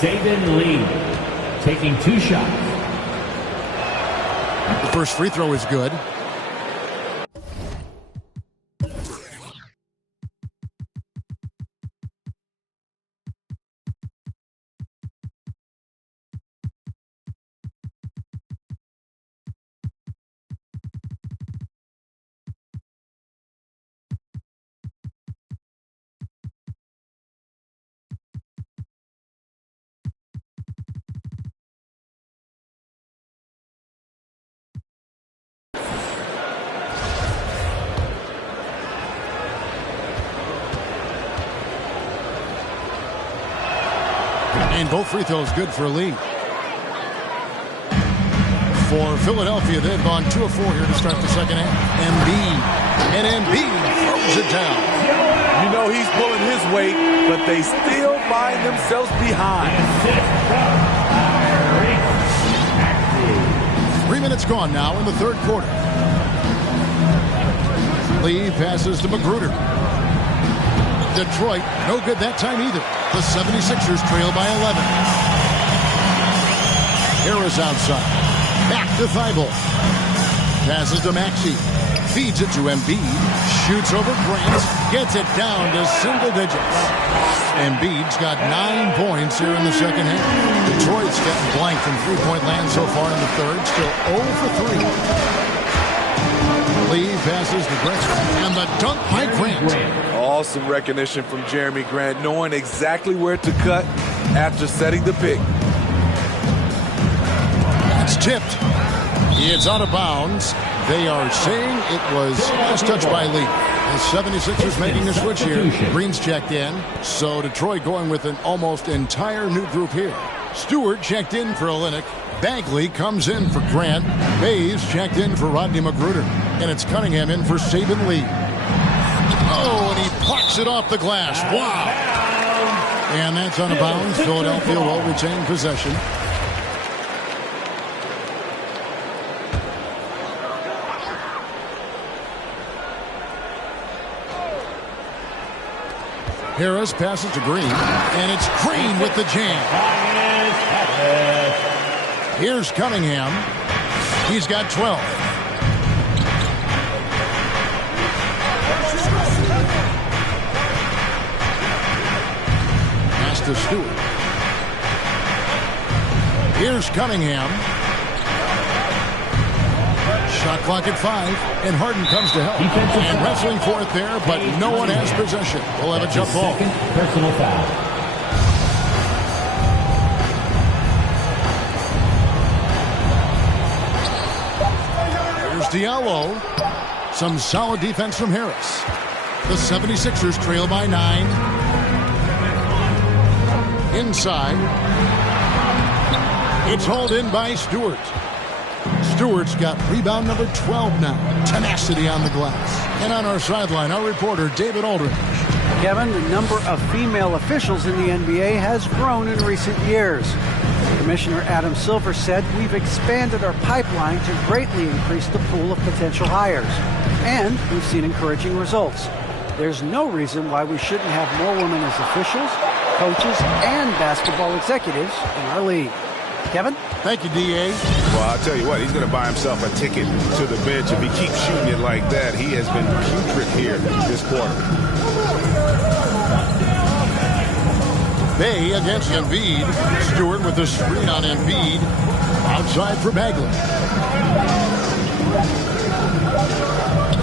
Saban Lee taking 2 shots. The first free throw is good. And both free throws good for Lee. For Philadelphia, they've gone 2 of 4 here to start the second half. Embiid. And Embiid throws it down. You know he's pulling his weight, but they still find themselves behind. 3 minutes gone now in the third quarter. Lee passes to Magruder. Detroit, no good that time either. The 76ers trail by 11. Harris outside. Back to Thibault. Passes to Maxey. Feeds it to Embiid. Shoots over Grant. Gets it down to single digits. Embiid's got 9 points here in the second half. Detroit's getting blank from three-point land so far in the third. Still 0 for 3. Lee passes to Grexler. And the dunk by Grant. Awesome recognition from Jeremy Grant, knowing exactly where to cut after setting the pick. It's tipped. It's out of bounds. They are saying it was last touched by Lee. The 76ers making a switch here. Green's checked in. So Detroit going with an almost entire new group here. Stewart checked in for Olynyk. Bagley comes in for Grant. Mays checked in for Rodney Magruder. And it's Cunningham in for Saban Lee. Oh, and he plucks it off the glass. Wow. And that's out of bounds. Philadelphia will retain possession. Harris passes to Green. And it's Green with the jam. Here's Cunningham. He's got 12. To Stewart. Here's Cunningham. Shot clock at 5, and Harden comes to help. And wrestling for it there, but no one has possession. We'll have a jump ball. Personal foul. Here's Diallo. Some solid defense from Harris. The 76ers trail by 9. Inside. It's hauled in by Stewart. Stewart's got rebound number 12 now. Tenacity on the glass. And on our sideline, our reporter, David Aldridge. Kevin, the number of female officials in the NBA has grown in recent years. Commissioner Adam Silver said we've expanded our pipeline to greatly increase the pool of potential hires. And we've seen encouraging results. There's no reason why we shouldn't have more women as officials, coaches, and basketball executives in our league. Kevin? Thank you, D.A. Well, I'll tell you what, he's going to buy himself a ticket to the bench. If he keeps shooting it like that, he has been putrid here this quarter. Bay against Embiid. Stewart with the screen on Embiid. Outside for Bagley.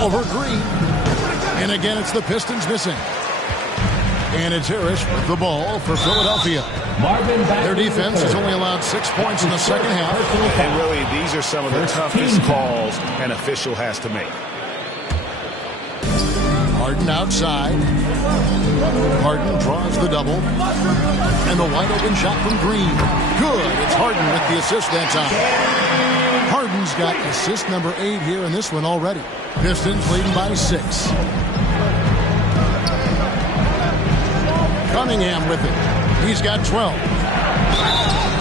Over Green. And again, it's the Pistons missing. And it's Harris with the ball for Philadelphia. Their defense has only allowed 6 points in the second half. And really, these are some of the toughest calls an official has to make. Harden outside. Harden draws the double. And the wide open shot from Green. Good. It's Harden with the assist that time. Harden's got assist number 8 here in this one already. Pistons leading by 6. Cunningham with it. He's got 12.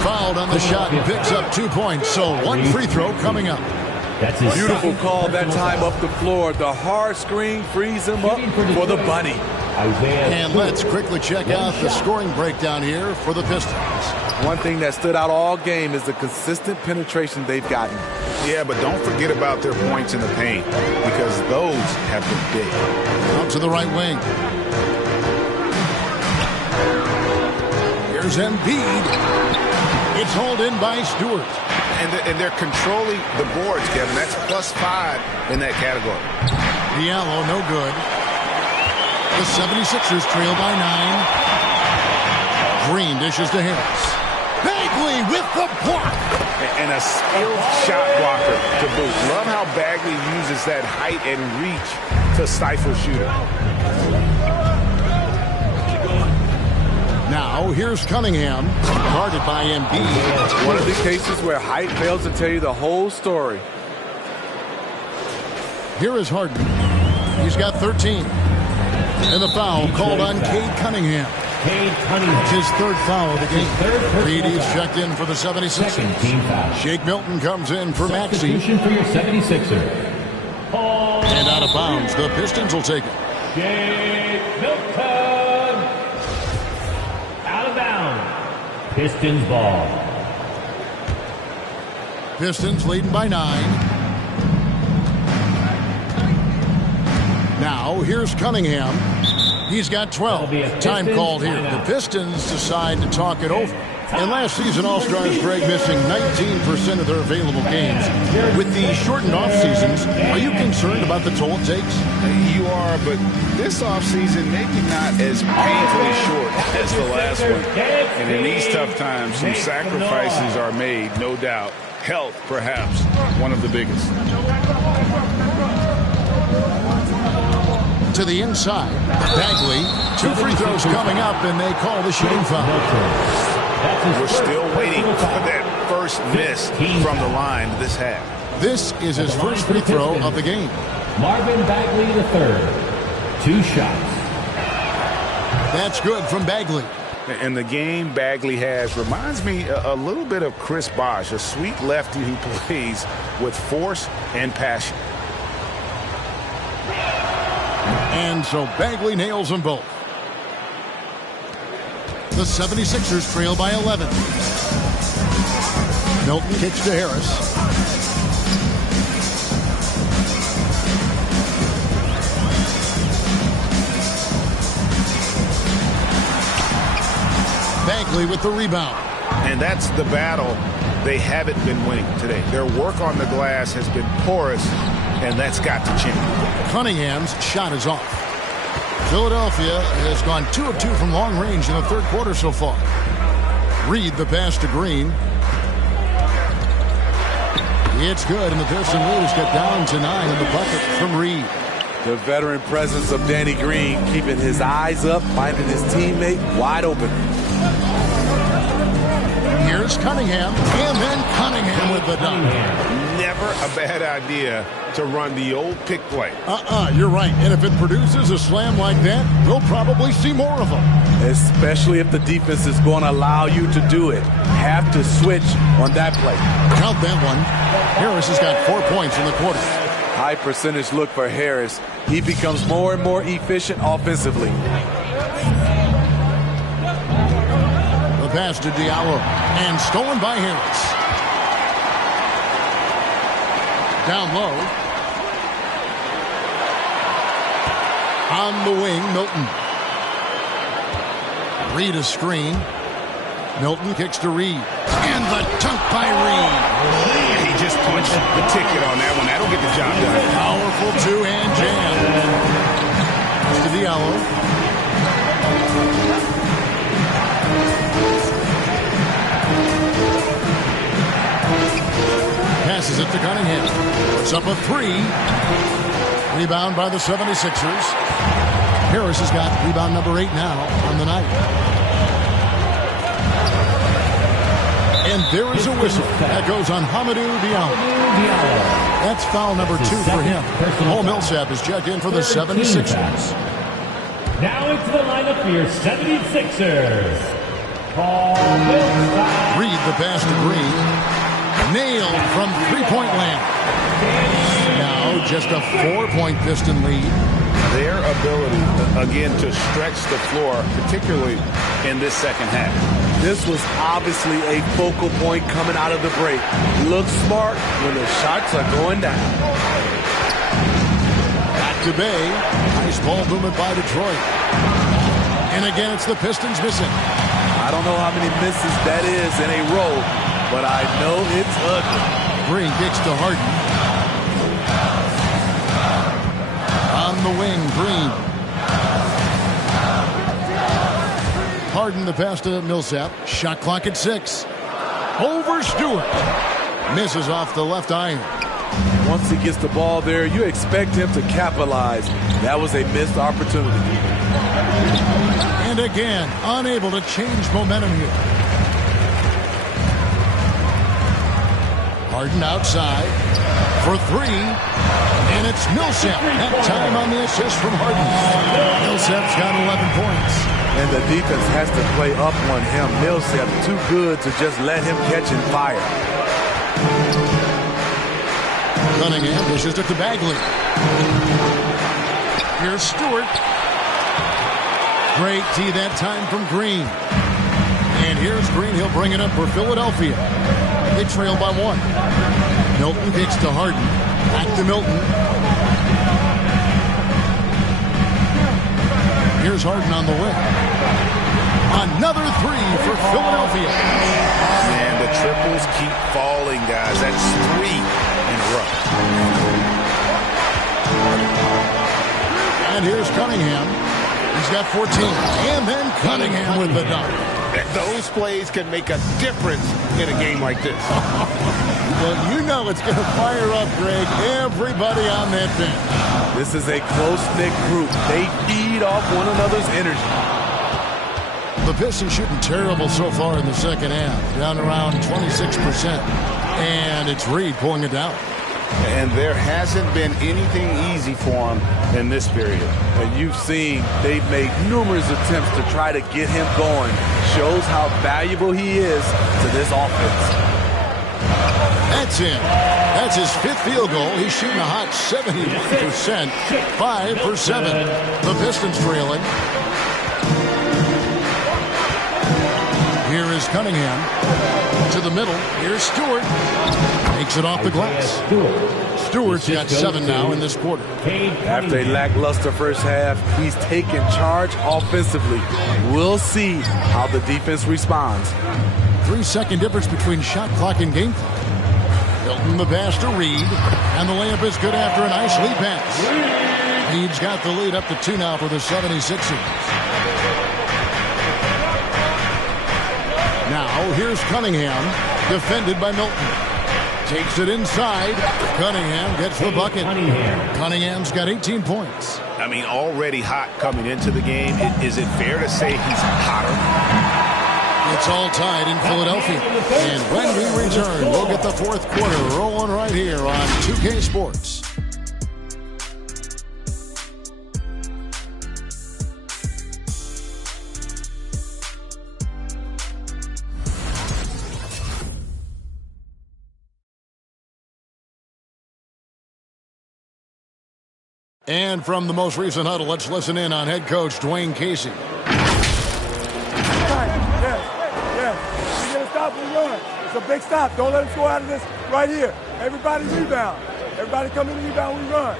Fouled on the shot and picks up 2 points. So one free throw coming up. That's a beautiful call that time up the floor. The hard screen frees him up for the bunny. And let's quickly check out the scoring breakdown here for the Pistons. One thing that stood out all game is the consistent penetration they've gotten. Yeah, but don't forget about their points in the paint, because those have been big. Out to the right wing. Here's Embiid. It's hauled in by Stewart. And they're controlling the boards, Kevin. That's +5 in that category. Diallo, no good. The 76ers trail by 9. Green dishes to Harris. Bagley with the block. And a skilled shot blocker to boot. Love how Bagley uses that height and reach to stifle shooter. Now, here's Cunningham, guarded by Embiid. One of the cases where height fails to tell you the whole story. Here is Harden. He's got 13. And the foul called on Cade Cunningham. It's his third foul of the game. Reedy's checked in for the 76ers. Shake Milton comes in for Maxey. For your 76ers. And out of bounds, the Pistons will take it. Shake Milton. Pistons ball. Pistons leading by 9. Now, here's Cunningham. He's got 12. Time called here. The Pistons decide to talk it over. And last season, All-Stars Greg missing 19% of their available games. With the shortened off-seasons, are you concerned about the toll it takes? You are, but this offseason maybe not as painfully short as the last one. And in these tough times, some sacrifices are made, no doubt. Health, perhaps, one of the biggest. To the inside, Bagley. 2 free throws coming up, and they call the shooting foul. We're still waiting for that first miss from the line this half. This is his first free throw of the game. Marvin Bagley III. 2 shots. That's good from Bagley. And the game Bagley has reminds me a little bit of Chris Bosh, a sweet lefty who plays with force and passion. And so Bagley nails them both. The 76ers trail by 11. Milton kicks to Harris. Bagley with the rebound. And that's the battle they haven't been winning today. Their work on the glass has been porous, and that's got to change. Cunningham's shot is off. Philadelphia has gone 2 of 2 from long range in the third quarter so far. Reed the pass to Green. It's good, and the Pistons get down to 9 in the bucket from Reed. The veteran presence of Danny Green keeping his eyes up, finding his teammate wide open. Here's Cunningham, and then Cunningham with the dunk. Never a bad idea to run the old pick play. You're right. And if it produces a slam like that, we'll probably see more of them. Especially if the defense is going to allow you to do it. Have to switch on that play. Count that one. Harris has got 4 points in the quarter. High percentage look for Harris. He becomes more and more efficient offensively. The pass to Diallo, and stolen by Harris. Down low. On the wing, Milton. Reed a screen. Milton kicks to Reed. And the dunk by Reed. He just punched the ticket on that one. That'll get the job done. Powerful two-hand jam. To Diallo. Passes it to Cunningham. Puts up a three. Rebound by the 76ers. Harris has got rebound number 8 now on the night. And there is a whistle that goes on Hamidou Diallo. That's foul number 2 for him. Paul Millsap is checked in for the 76ers. Now into the lineup for your 76ers. Paul Millsap. Reed the pass to Green. Nailed from three-point land. Now just a 4-point Piston lead. Their ability, again, to stretch the floor, particularly in this second half. This was obviously a focal point coming out of the break. Looks smart when the shots are going down. Back to Bay. Nice ball movement by Detroit. And again, it's the Pistons missing. I don't know how many misses that is in a row, but I know it's ugly. Green kicks to Harden. On the wing, Green. Harden the pass to Millsap. Shot clock at 6. Over Stewart. Misses off the left iron. Once he gets the ball there, you expect him to capitalize. That was a missed opportunity. And again, unable to change momentum here. Harden outside for 3. And it's Millsap. That time on the assist from Harden. Millsap's got 11 points. And the defense has to play up on him. Millsap too good to just let him catch and fire. Cunningham dishes it to Bagley. Here's Stewart. Great tee that time from Green. And here's Green. He'll bring it up for Philadelphia. They trail by 1. Milton kicks to Harden. Back to Milton. Here's Harden on the way. Another 3 for Philadelphia. And the triples keep falling, guys. That's 3 in a row. And here's Cunningham. He's got 14. And then Cunningham with the dunk. Those plays can make a difference in a game like this. Well, you know it's going to fire up, Greg. Everybody on that bench. This is a close-knit group. They feed off one another's energy. The Pistons shooting terrible so far in the second half. Down around 26%. And it's Reed pulling it down. And there hasn't been anything easy for him in this period. And you've seen they've made numerous attempts to try to get him going. Shows how valuable he is to this offense. That's it. That's his 5th field goal. He's shooting a hot 71%. 5 for 7. The Pistons trailing. Here is Cunningham. To the middle. Here's Stewart. Takes it off the glass. Stewart's got 7 now in this quarter. After a lackluster first half, he's taken charge offensively. We'll see how the defense responds. 3-second difference between shot clock and game clock. Milton the pass to Reed. And the layup is good after a nice lead pass. Reed's got the lead up to 2 now for the 76ers. Now here's Cunningham. Defended by Milton. Takes it inside. Cunningham gets the bucket. Cunningham's got 18 points. I mean, already hot coming into the game. Is it fair to say he's hotter? It's all tied in Philadelphia. And when we return, we'll get the fourth quarter rolling right here on 2K Sports. And from the most recent huddle, let's listen in on head coach Dwayne Casey. Yes. You get a stop and run. It's a big stop. Don't let us go out of this right here. Everybody rebound. Everybody come in and rebound, we run.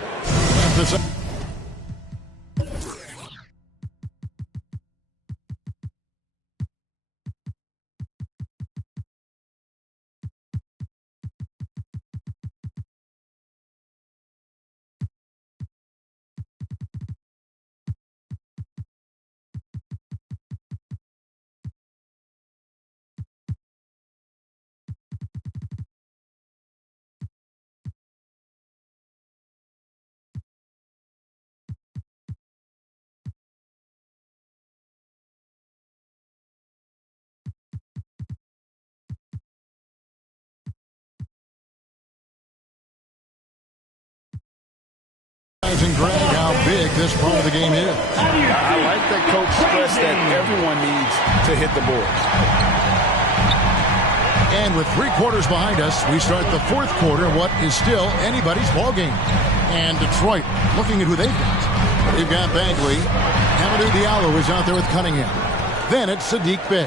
And Greg, how big this part of the game is. I like that coach stressed that everyone needs to hit the boards. And with 3 quarters behind us, we start the fourth quarter, what is still anybody's ball game. And Detroit, looking at who they've got. They've got Bagley. Hamidou Diallo is out there with Cunningham. Then it's Sadiq Bey.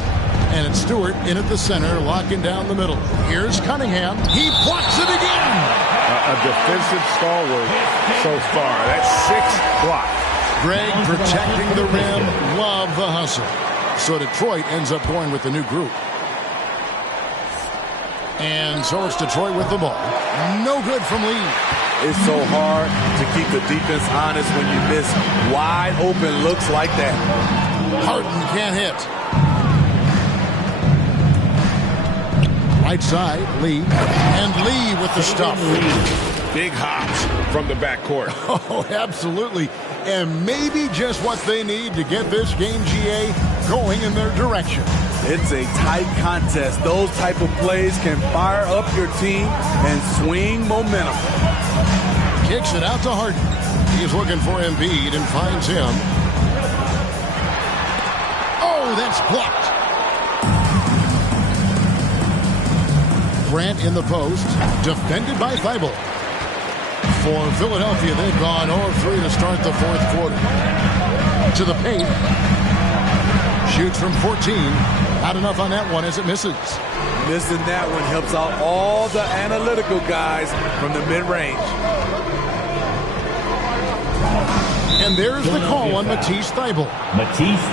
And it's Stewart in at the center, locking down the middle. Here's Cunningham. He blocks it again. A defensive stalwart so far. That's 6 blocks. Greg protecting the rim. Love the hustle. So Detroit ends up going with the new group. And so it's Detroit with the ball. No good from Lee. It's so hard to keep the defense honest when you miss wide open looks like that. Harden can't hit. Right side, Lee. And Lee with the stuff. Big hops from the backcourt. Oh, absolutely. And maybe just what they need to get this game, GA, going in their direction. It's a tight contest. Those type of plays can fire up your team and swing momentum. Kicks it out to Harden. He's looking for Embiid and finds him. Oh, that's blocked. Grant in the post, defended by Thibault. For Philadelphia, they've gone 0-3 to start the fourth quarter. To the paint. Shoots from 14. Not enough on that one as it misses. Missing that one helps out all the analytical guys from the mid-range. And there's the call on Matisse Thybulle.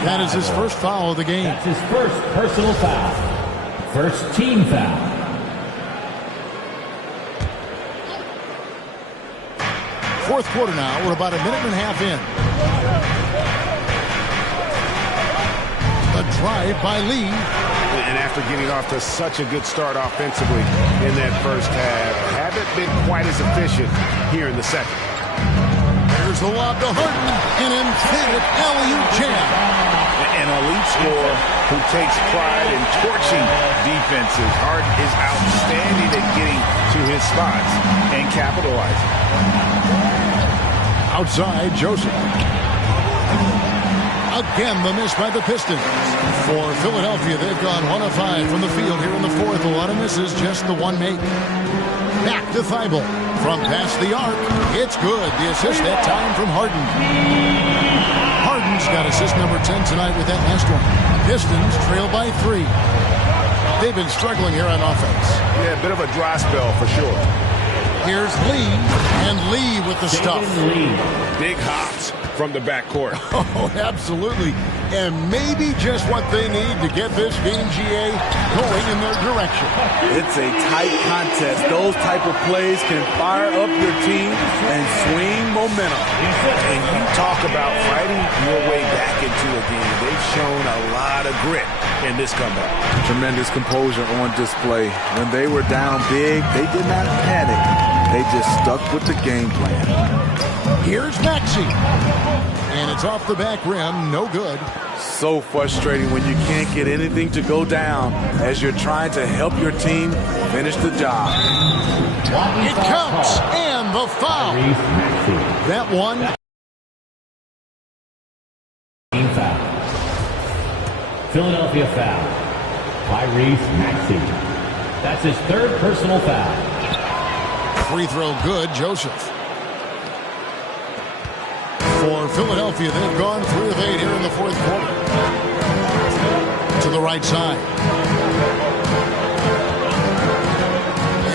That is his first foul of the game. That's his first personal foul. First team foul. Fourth quarter now. We're about a minute and a half in. A drive by Lee. And after getting off to such a good start offensively in that first half, haven't been quite as efficient here in the second. There's the lob to Harden. An emphatic alley-oop jam. An elite scorer who takes pride in torching defenses. Harden is outstanding at getting to his spots and capitalizing. Outside, Joseph. Again, the miss by the Pistons. For Philadelphia, they've gone 1 of 5 from the field here in the fourth. A lot of misses, just the one make. Back to Thybulle. From past the arc, it's good. The assist that time from Harden. Harden's got assist number 10 tonight with that last one. Pistons trail by 3. They've been struggling here on offense. Yeah, a bit of a dry spell for sure. Here's Lee, and Lee with the stuff. Big hops from the backcourt. Oh, absolutely. And maybe just what they need to get this game, GA, going in their direction. It's a tight contest. Those type of plays can fire up your team and swing momentum. And you talk about fighting your way back into a game. They've shown a lot of grit in this comeback. Tremendous composure on display. When they were down big, they did not panic. They just stuck with the game plan. Here's Maxey. And it's off the back rim. No good. So frustrating when you can't get anything to go down as you're trying to help your team finish the job. It counts. And the foul. That one. Foul. Philadelphia foul. Tyrese Maxey. That's his third personal foul. Free throw good, Joseph. For Philadelphia, they've gone 3 of 8 here in the fourth quarter. To the right side.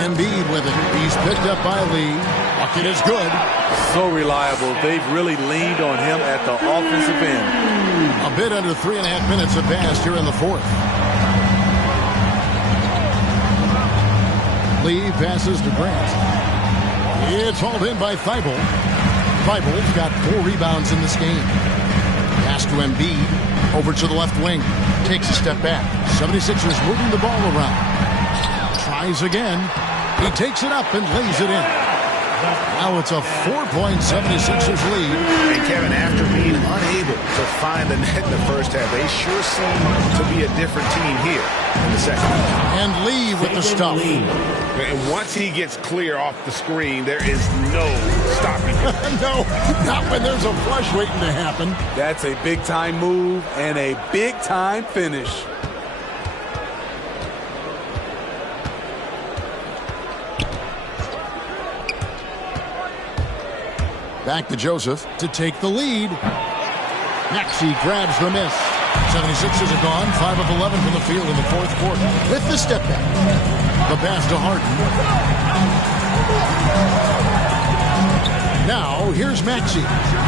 Embiid with it. He's picked up by Lee. Bucket is good. So reliable. They've really leaned on him at the offensive end. A bit under 3.5 minutes have passed here in the fourth. Lee passes to Grant. It's hauled in by Thibault. Thibault's got 4 rebounds in this game. Pass to Embiid. Over to the left wing. Takes a step back. 76ers moving the ball around. Tries again. He takes it up and lays it in. Now it's a 4-point 76ers lead. And Kevin, after being unable to find the net in the first half, they sure seem to be a different team here in the second half. And Lee with the stuff. And once he gets clear off the screen, there is no stopping him. No, not when there's a flush waiting to happen. That's a big-time move and a big-time finish. Back to Joseph to take the lead. Maxey grabs the miss. 76ers are gone. 5 of 11 from the field in the fourth quarter. With the step back. The pass to Harden. Now, here's Maxey.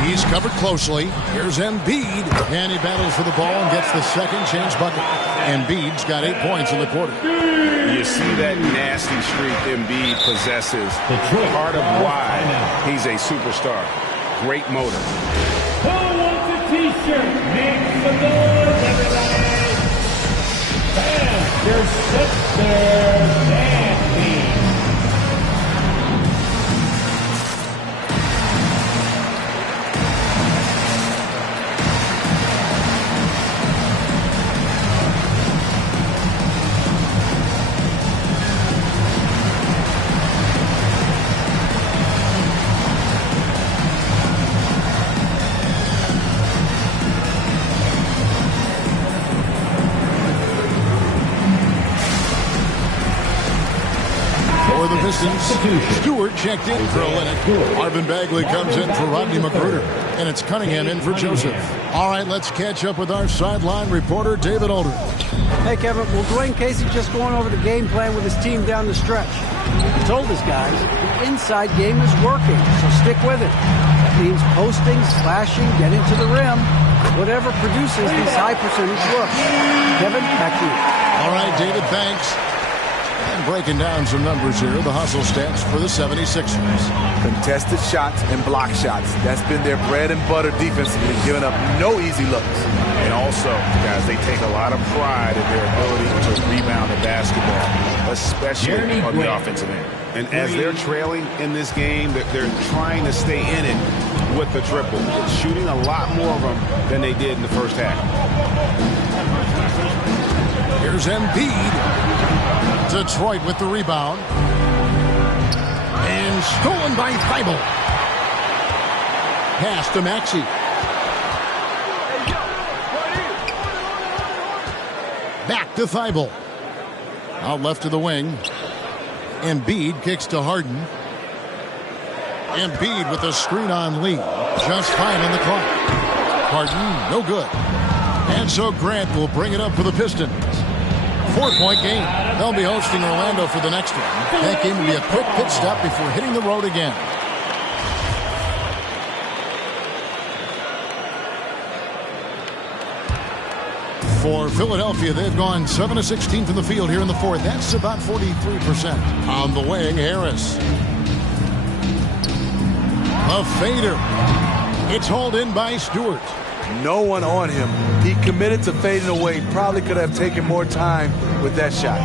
He's covered closely. Here's Embiid. And he battles for the ball and gets the second chance bucket. Embiid's got 8 points in the quarter. You see that nasty streak Embiid possesses. Part of why he's a superstar. Great motor. Who wants a t-shirt? Make some noise, everybody. Bam, your sisters and me. Stewart checked in for Olynyk. Marvin Bagley comes in for Rodney Magruder. And it's Cunningham in for Joseph. All right, let's catch up with our sideline reporter, David Aldridge. Hey, Kevin. Well, Dwayne Casey just going over the game plan with his team down the stretch. He told his guys the inside game is working, so stick with it. That means posting, slashing, getting to the rim, whatever produces these high percentage looks. Kevin, back to you. All right, David, thanks. And breaking down some numbers here, the hustle stats for the 76ers. Contested shots and block shots. That's been their bread and butter defensively, giving up no easy looks. And also, guys, they take a lot of pride in their ability to rebound the basketball, especially on the offensive end. And as they're trailing in this game, they're trying to stay in it with the triple, shooting a lot more of them than they did in the first half. Here's Embiid. Detroit with the rebound. And stolen by Thibault. Pass to Maxey. Back to Thibault. Out left to the wing. Embiid kicks to Harden. Embiid with a screen on Lee. Just 5 on the clock. Harden, no good. And so Grant will bring it up for the Pistons. 4-point game. They'll be hosting Orlando for the next one. That game will be a quick pit stop before hitting the road again. For Philadelphia, they've gone 7 of 16 from the field here in the fourth. That's about 43%. On the wing, Harris. A fader. It's hauled in by Stewart. No one on him. He committed to fading away. Probably could have taken more time with that shot.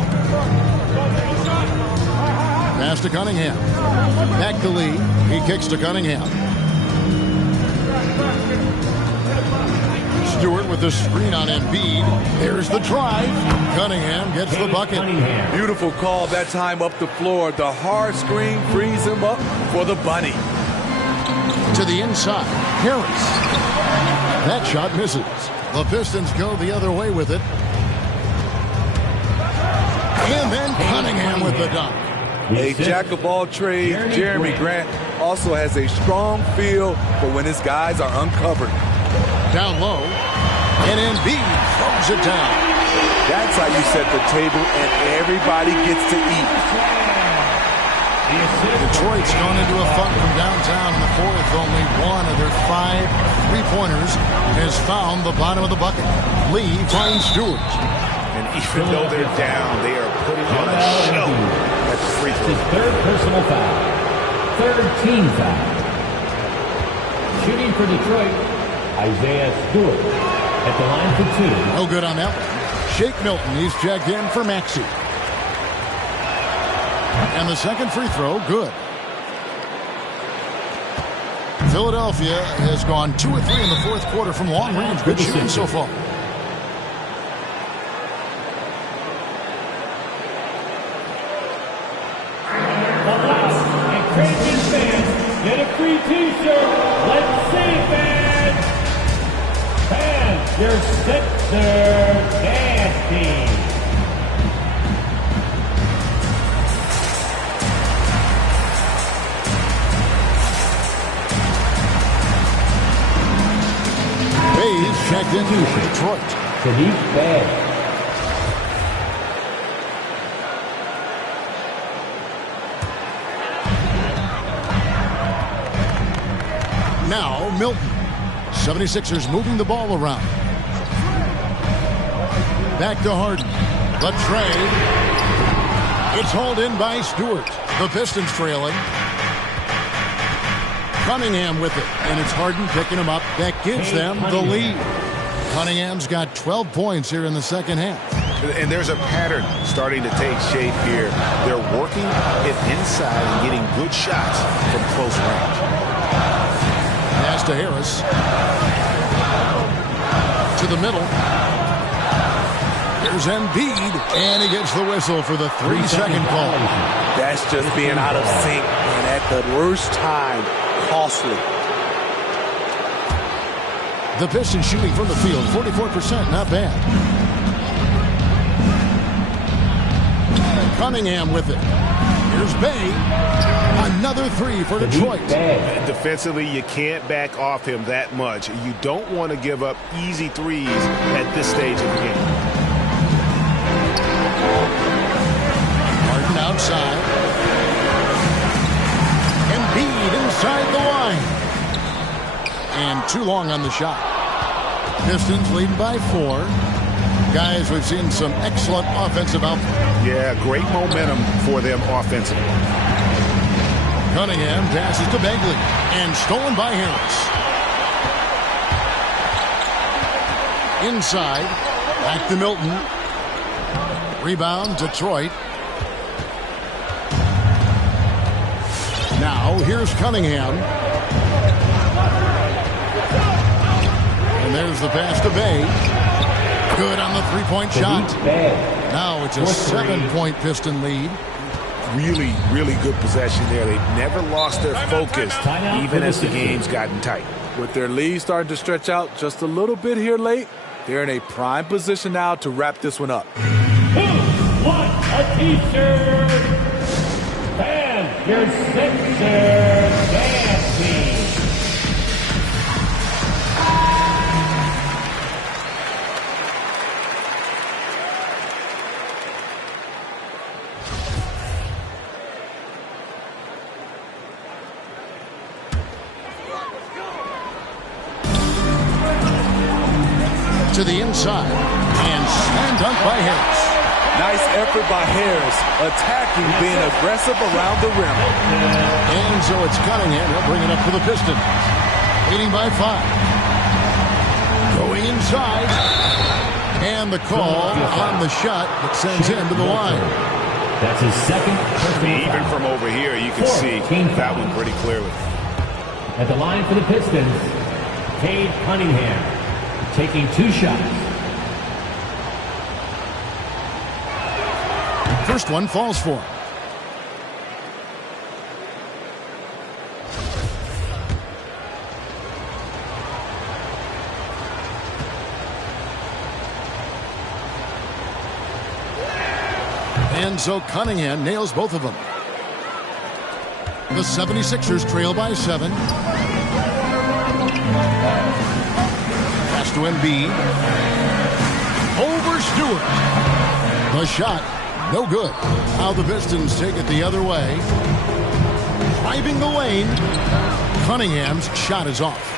Pass to Cunningham. Back to Lee. He kicks to Cunningham. Stewart with the screen on Embiid. There's the drive. Cunningham gets the bucket. Beautiful call that time up the floor. The hard screen frees him up for the bunny. To the inside. Harris. That shot misses. The Pistons go the other way with it. And then Cunningham with the dunk. A jack of all trades, Jeremy Grant also has a strong feel for when his guys are uncovered. Down low, and Embiid throws it down. That's how you set the table, and everybody gets to eat. Detroit's gone into a funk from downtown in the fourth. Only one of their 5 3-pointers has found the bottom of the bucket. Lee finds Stewart. And even though they're down, they are putting on a show at the free throw. His third personal foul. Third team foul. Shooting for Detroit, Isaiah Stewart at the line for 2. No good on that one. Shake Milton, he's checked in for Maxey. And the second free throw, good. Philadelphia has gone 2 of 3 in the fourth quarter from long range. Good shooting so far. And Creighton fans get a free t-shirt. Let's see, fans. Fans, your Sixers nasty. Hayes checked into for Detroit. Sadiq Bey. Now Milton. 76ers moving the ball around. Back to Harden. The trade. It's hauled in by Stewart. The Pistons trailing. Cunningham with it, and it's Harden picking him up. That gives them the lead. Cunningham's got 12 points here in the second half. And there's a pattern starting to take shape here. They're working it inside and getting good shots from close range. Pass to Harris. To the middle. Here's Embiid, and he gets the whistle for the 3-second call. That's just being out of sync, and at the worst time. Costly. The Pistons shooting from the field, 44%, not bad. Cunningham with it. Here's Bey. Another 3 for Detroit. Defensively, you can't back off him that much. You don't want to give up easy threes at this stage of the game. Harden outside. Embiid inside the line. And too long on the shot. Pistons leading by 4. Guys, we've seen some excellent offensive output. Yeah, great momentum for them offensively. Cunningham passes to Begley. And stolen by Harris. Inside. Back to Milton. Rebound, Detroit. Now, here's Cunningham. And there's the pass to Bey. Good on the three-point shot. Now it's a 7-point Piston lead. Really, really good possession there. They've never lost their focus, even as the game's gotten tight. With their lead starting to stretch out just a little bit here late, they're in a prime position now to wrap this one up. Who wants a t-shirt? And your Sixers nasty. To the inside. And slam dunk by Harris. Nice effort by Harris, attacking, being aggressive around the rim. And so it's Cunningham. He'll bring it up for the Pistons. Leading by 5. Going inside. And the call on the shot that sends him to the line. That's his second personal Even foul. from over here, you can see that one pretty clearly. At the line for the Pistons, Cade Cunningham taking 2 shots. First one falls for him. And so Cunningham nails both of them. The 76ers trail by 7. Pass to Embiid. Over Stewart. The shot, no good. Now the Pistons take it the other way. Driving the lane. Cunningham's shot is off.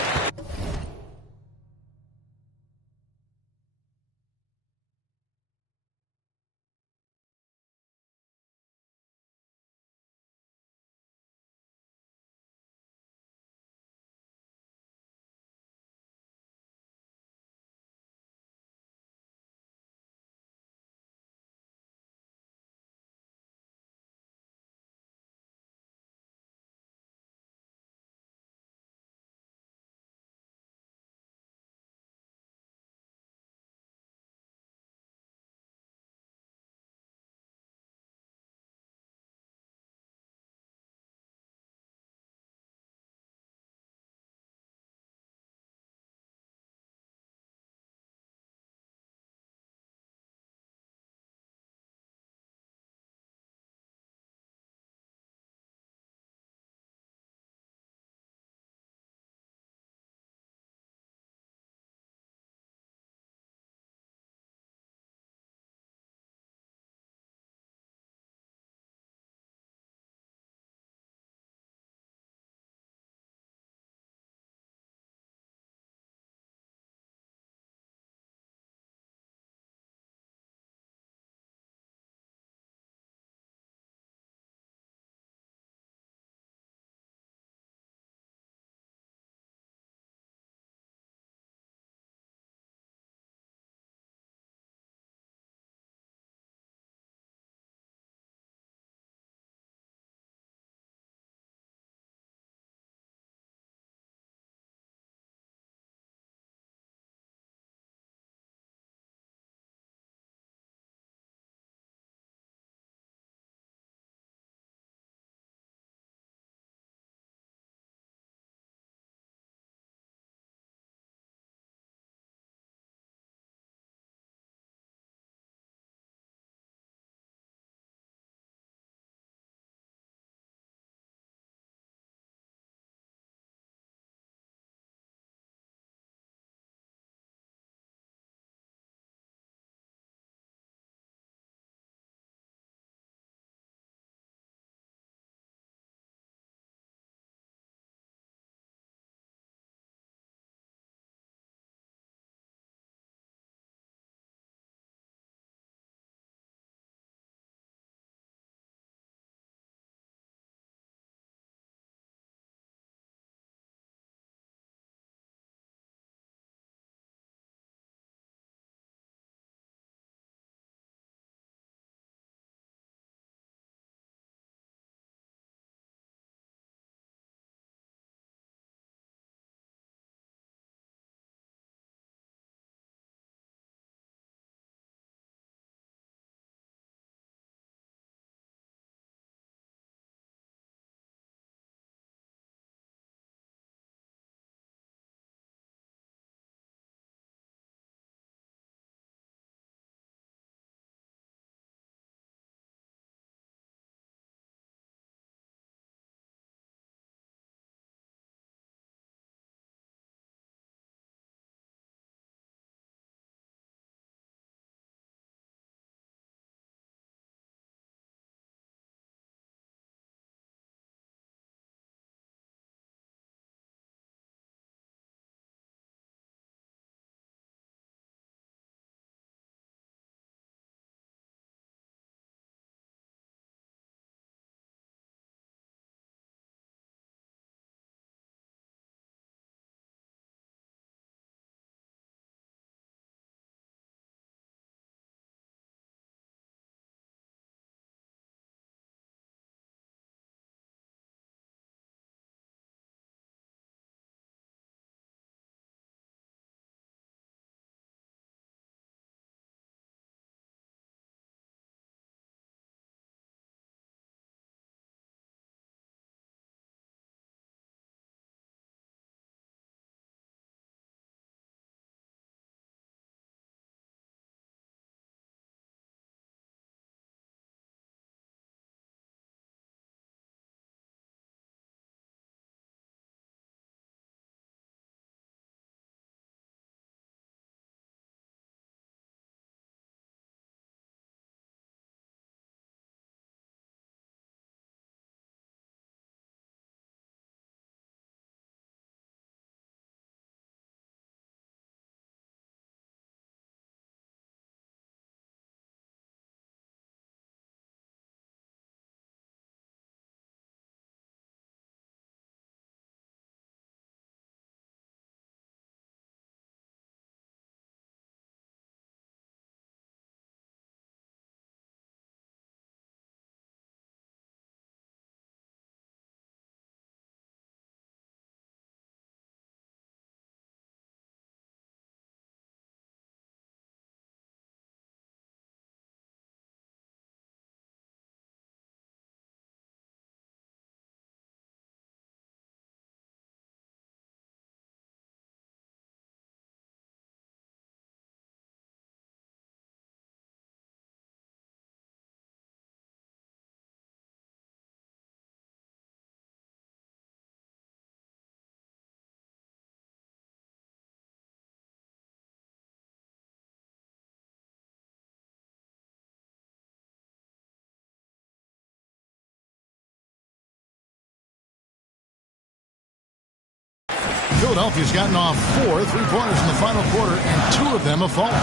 Philadelphia's gotten off 4 3-pointers in the final quarter, and 2 of them have fallen.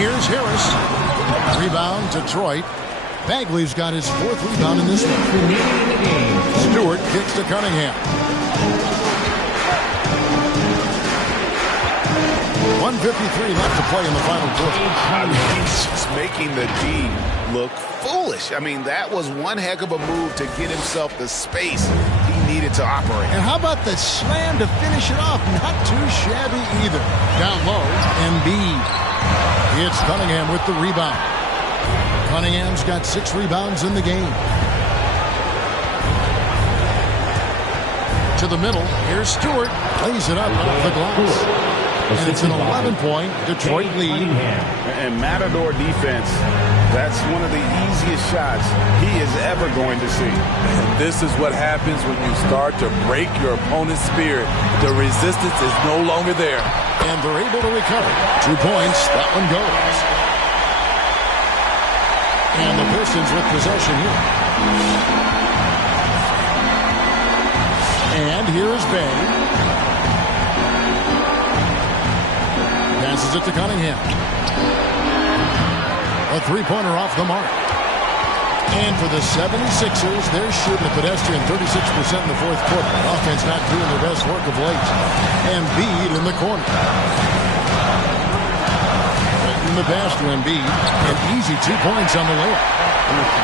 Here's Harris. Rebound, Detroit. Bagley's got his 4th rebound in this one. Stewart kicks to Cunningham. 1:53 left to play in the final quarter. He's just making the D look foolish. I mean, that was one heck of a move to get himself the space he needed to operate. And how about the slam to finish it off? Not too shabby either. Down low, Embiid. It's Cunningham with the rebound. Cunningham's got 6 rebounds in the game. To the middle, here's Stewart. Lays it up off the glass. And it's an 11-point Detroit lead. And Matador defense, that's one of the easiest shots he is ever going to see. And this is what happens when you start to break your opponent's spirit. The resistance is no longer there. And they're able to recover. 2 points, that one goes. And the Pistons with possession here. And here's Bay. Passes it to Cunningham. A 3-pointer off the mark. And for the 76ers, they're shooting a pedestrian 36% in the 4th quarter. Offense not doing their best work of late. Embiid in the corner. Right in the pass to Embiid. An easy 2 points on the layup.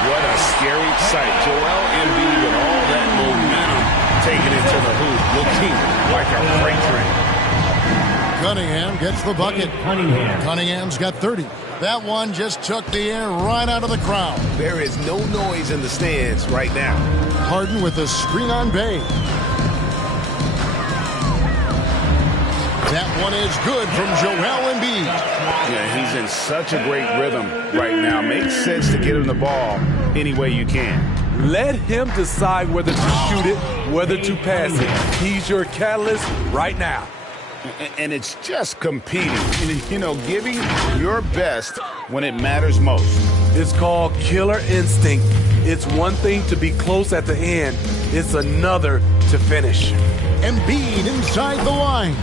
What a scary sight. Joel Embiid with all that momentum taking it to the hoop, looking like a freight train. Cunningham gets the bucket. Cunningham's got 30. That one just took the air right out of the crowd. There is no noise in the stands right now. Harden with a screen on Bay. That one is good from Joel Embiid. Yeah, he's in such a great rhythm right now. Makes sense to get him the ball any way you can. Let him decide whether to shoot it, whether to pass it. He's your catalyst right now. And it's just competing, you know, giving your best when it matters most. It's called killer instinct. It's one thing to be close at the end. It's another to finish. Embiid inside the line.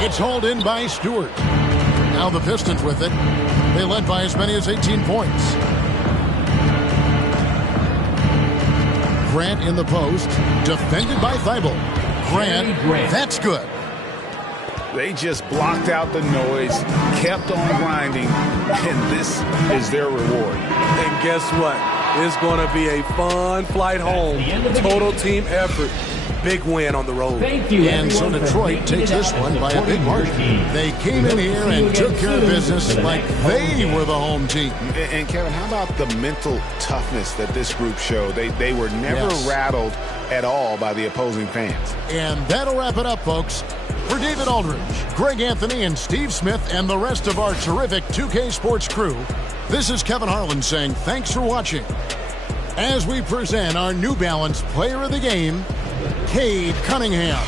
It's hauled in by Stewart. Now the Pistons with it. They led by as many as 18 points. Grant in the post. Defended by Thibault. Grant, that's good. They just blocked out the noise, kept on grinding, and this is their reward. And guess what? It's going to be a fun flight home. Total team effort. Big win on the road. And so Detroit takes this one by a big margin. They came in here and took care of business like they were the home team. And Kevin, how about the mental toughness that this group showed? They were never rattled at all by the opposing fans. And that'll wrap it up, folks. For David Aldridge, Greg Anthony, and Steve Smith, and the rest of our terrific 2K Sports crew, this is Kevin Harlan saying thanks for watching. As we present our New Balance Player of the Game, Cade Cunningham.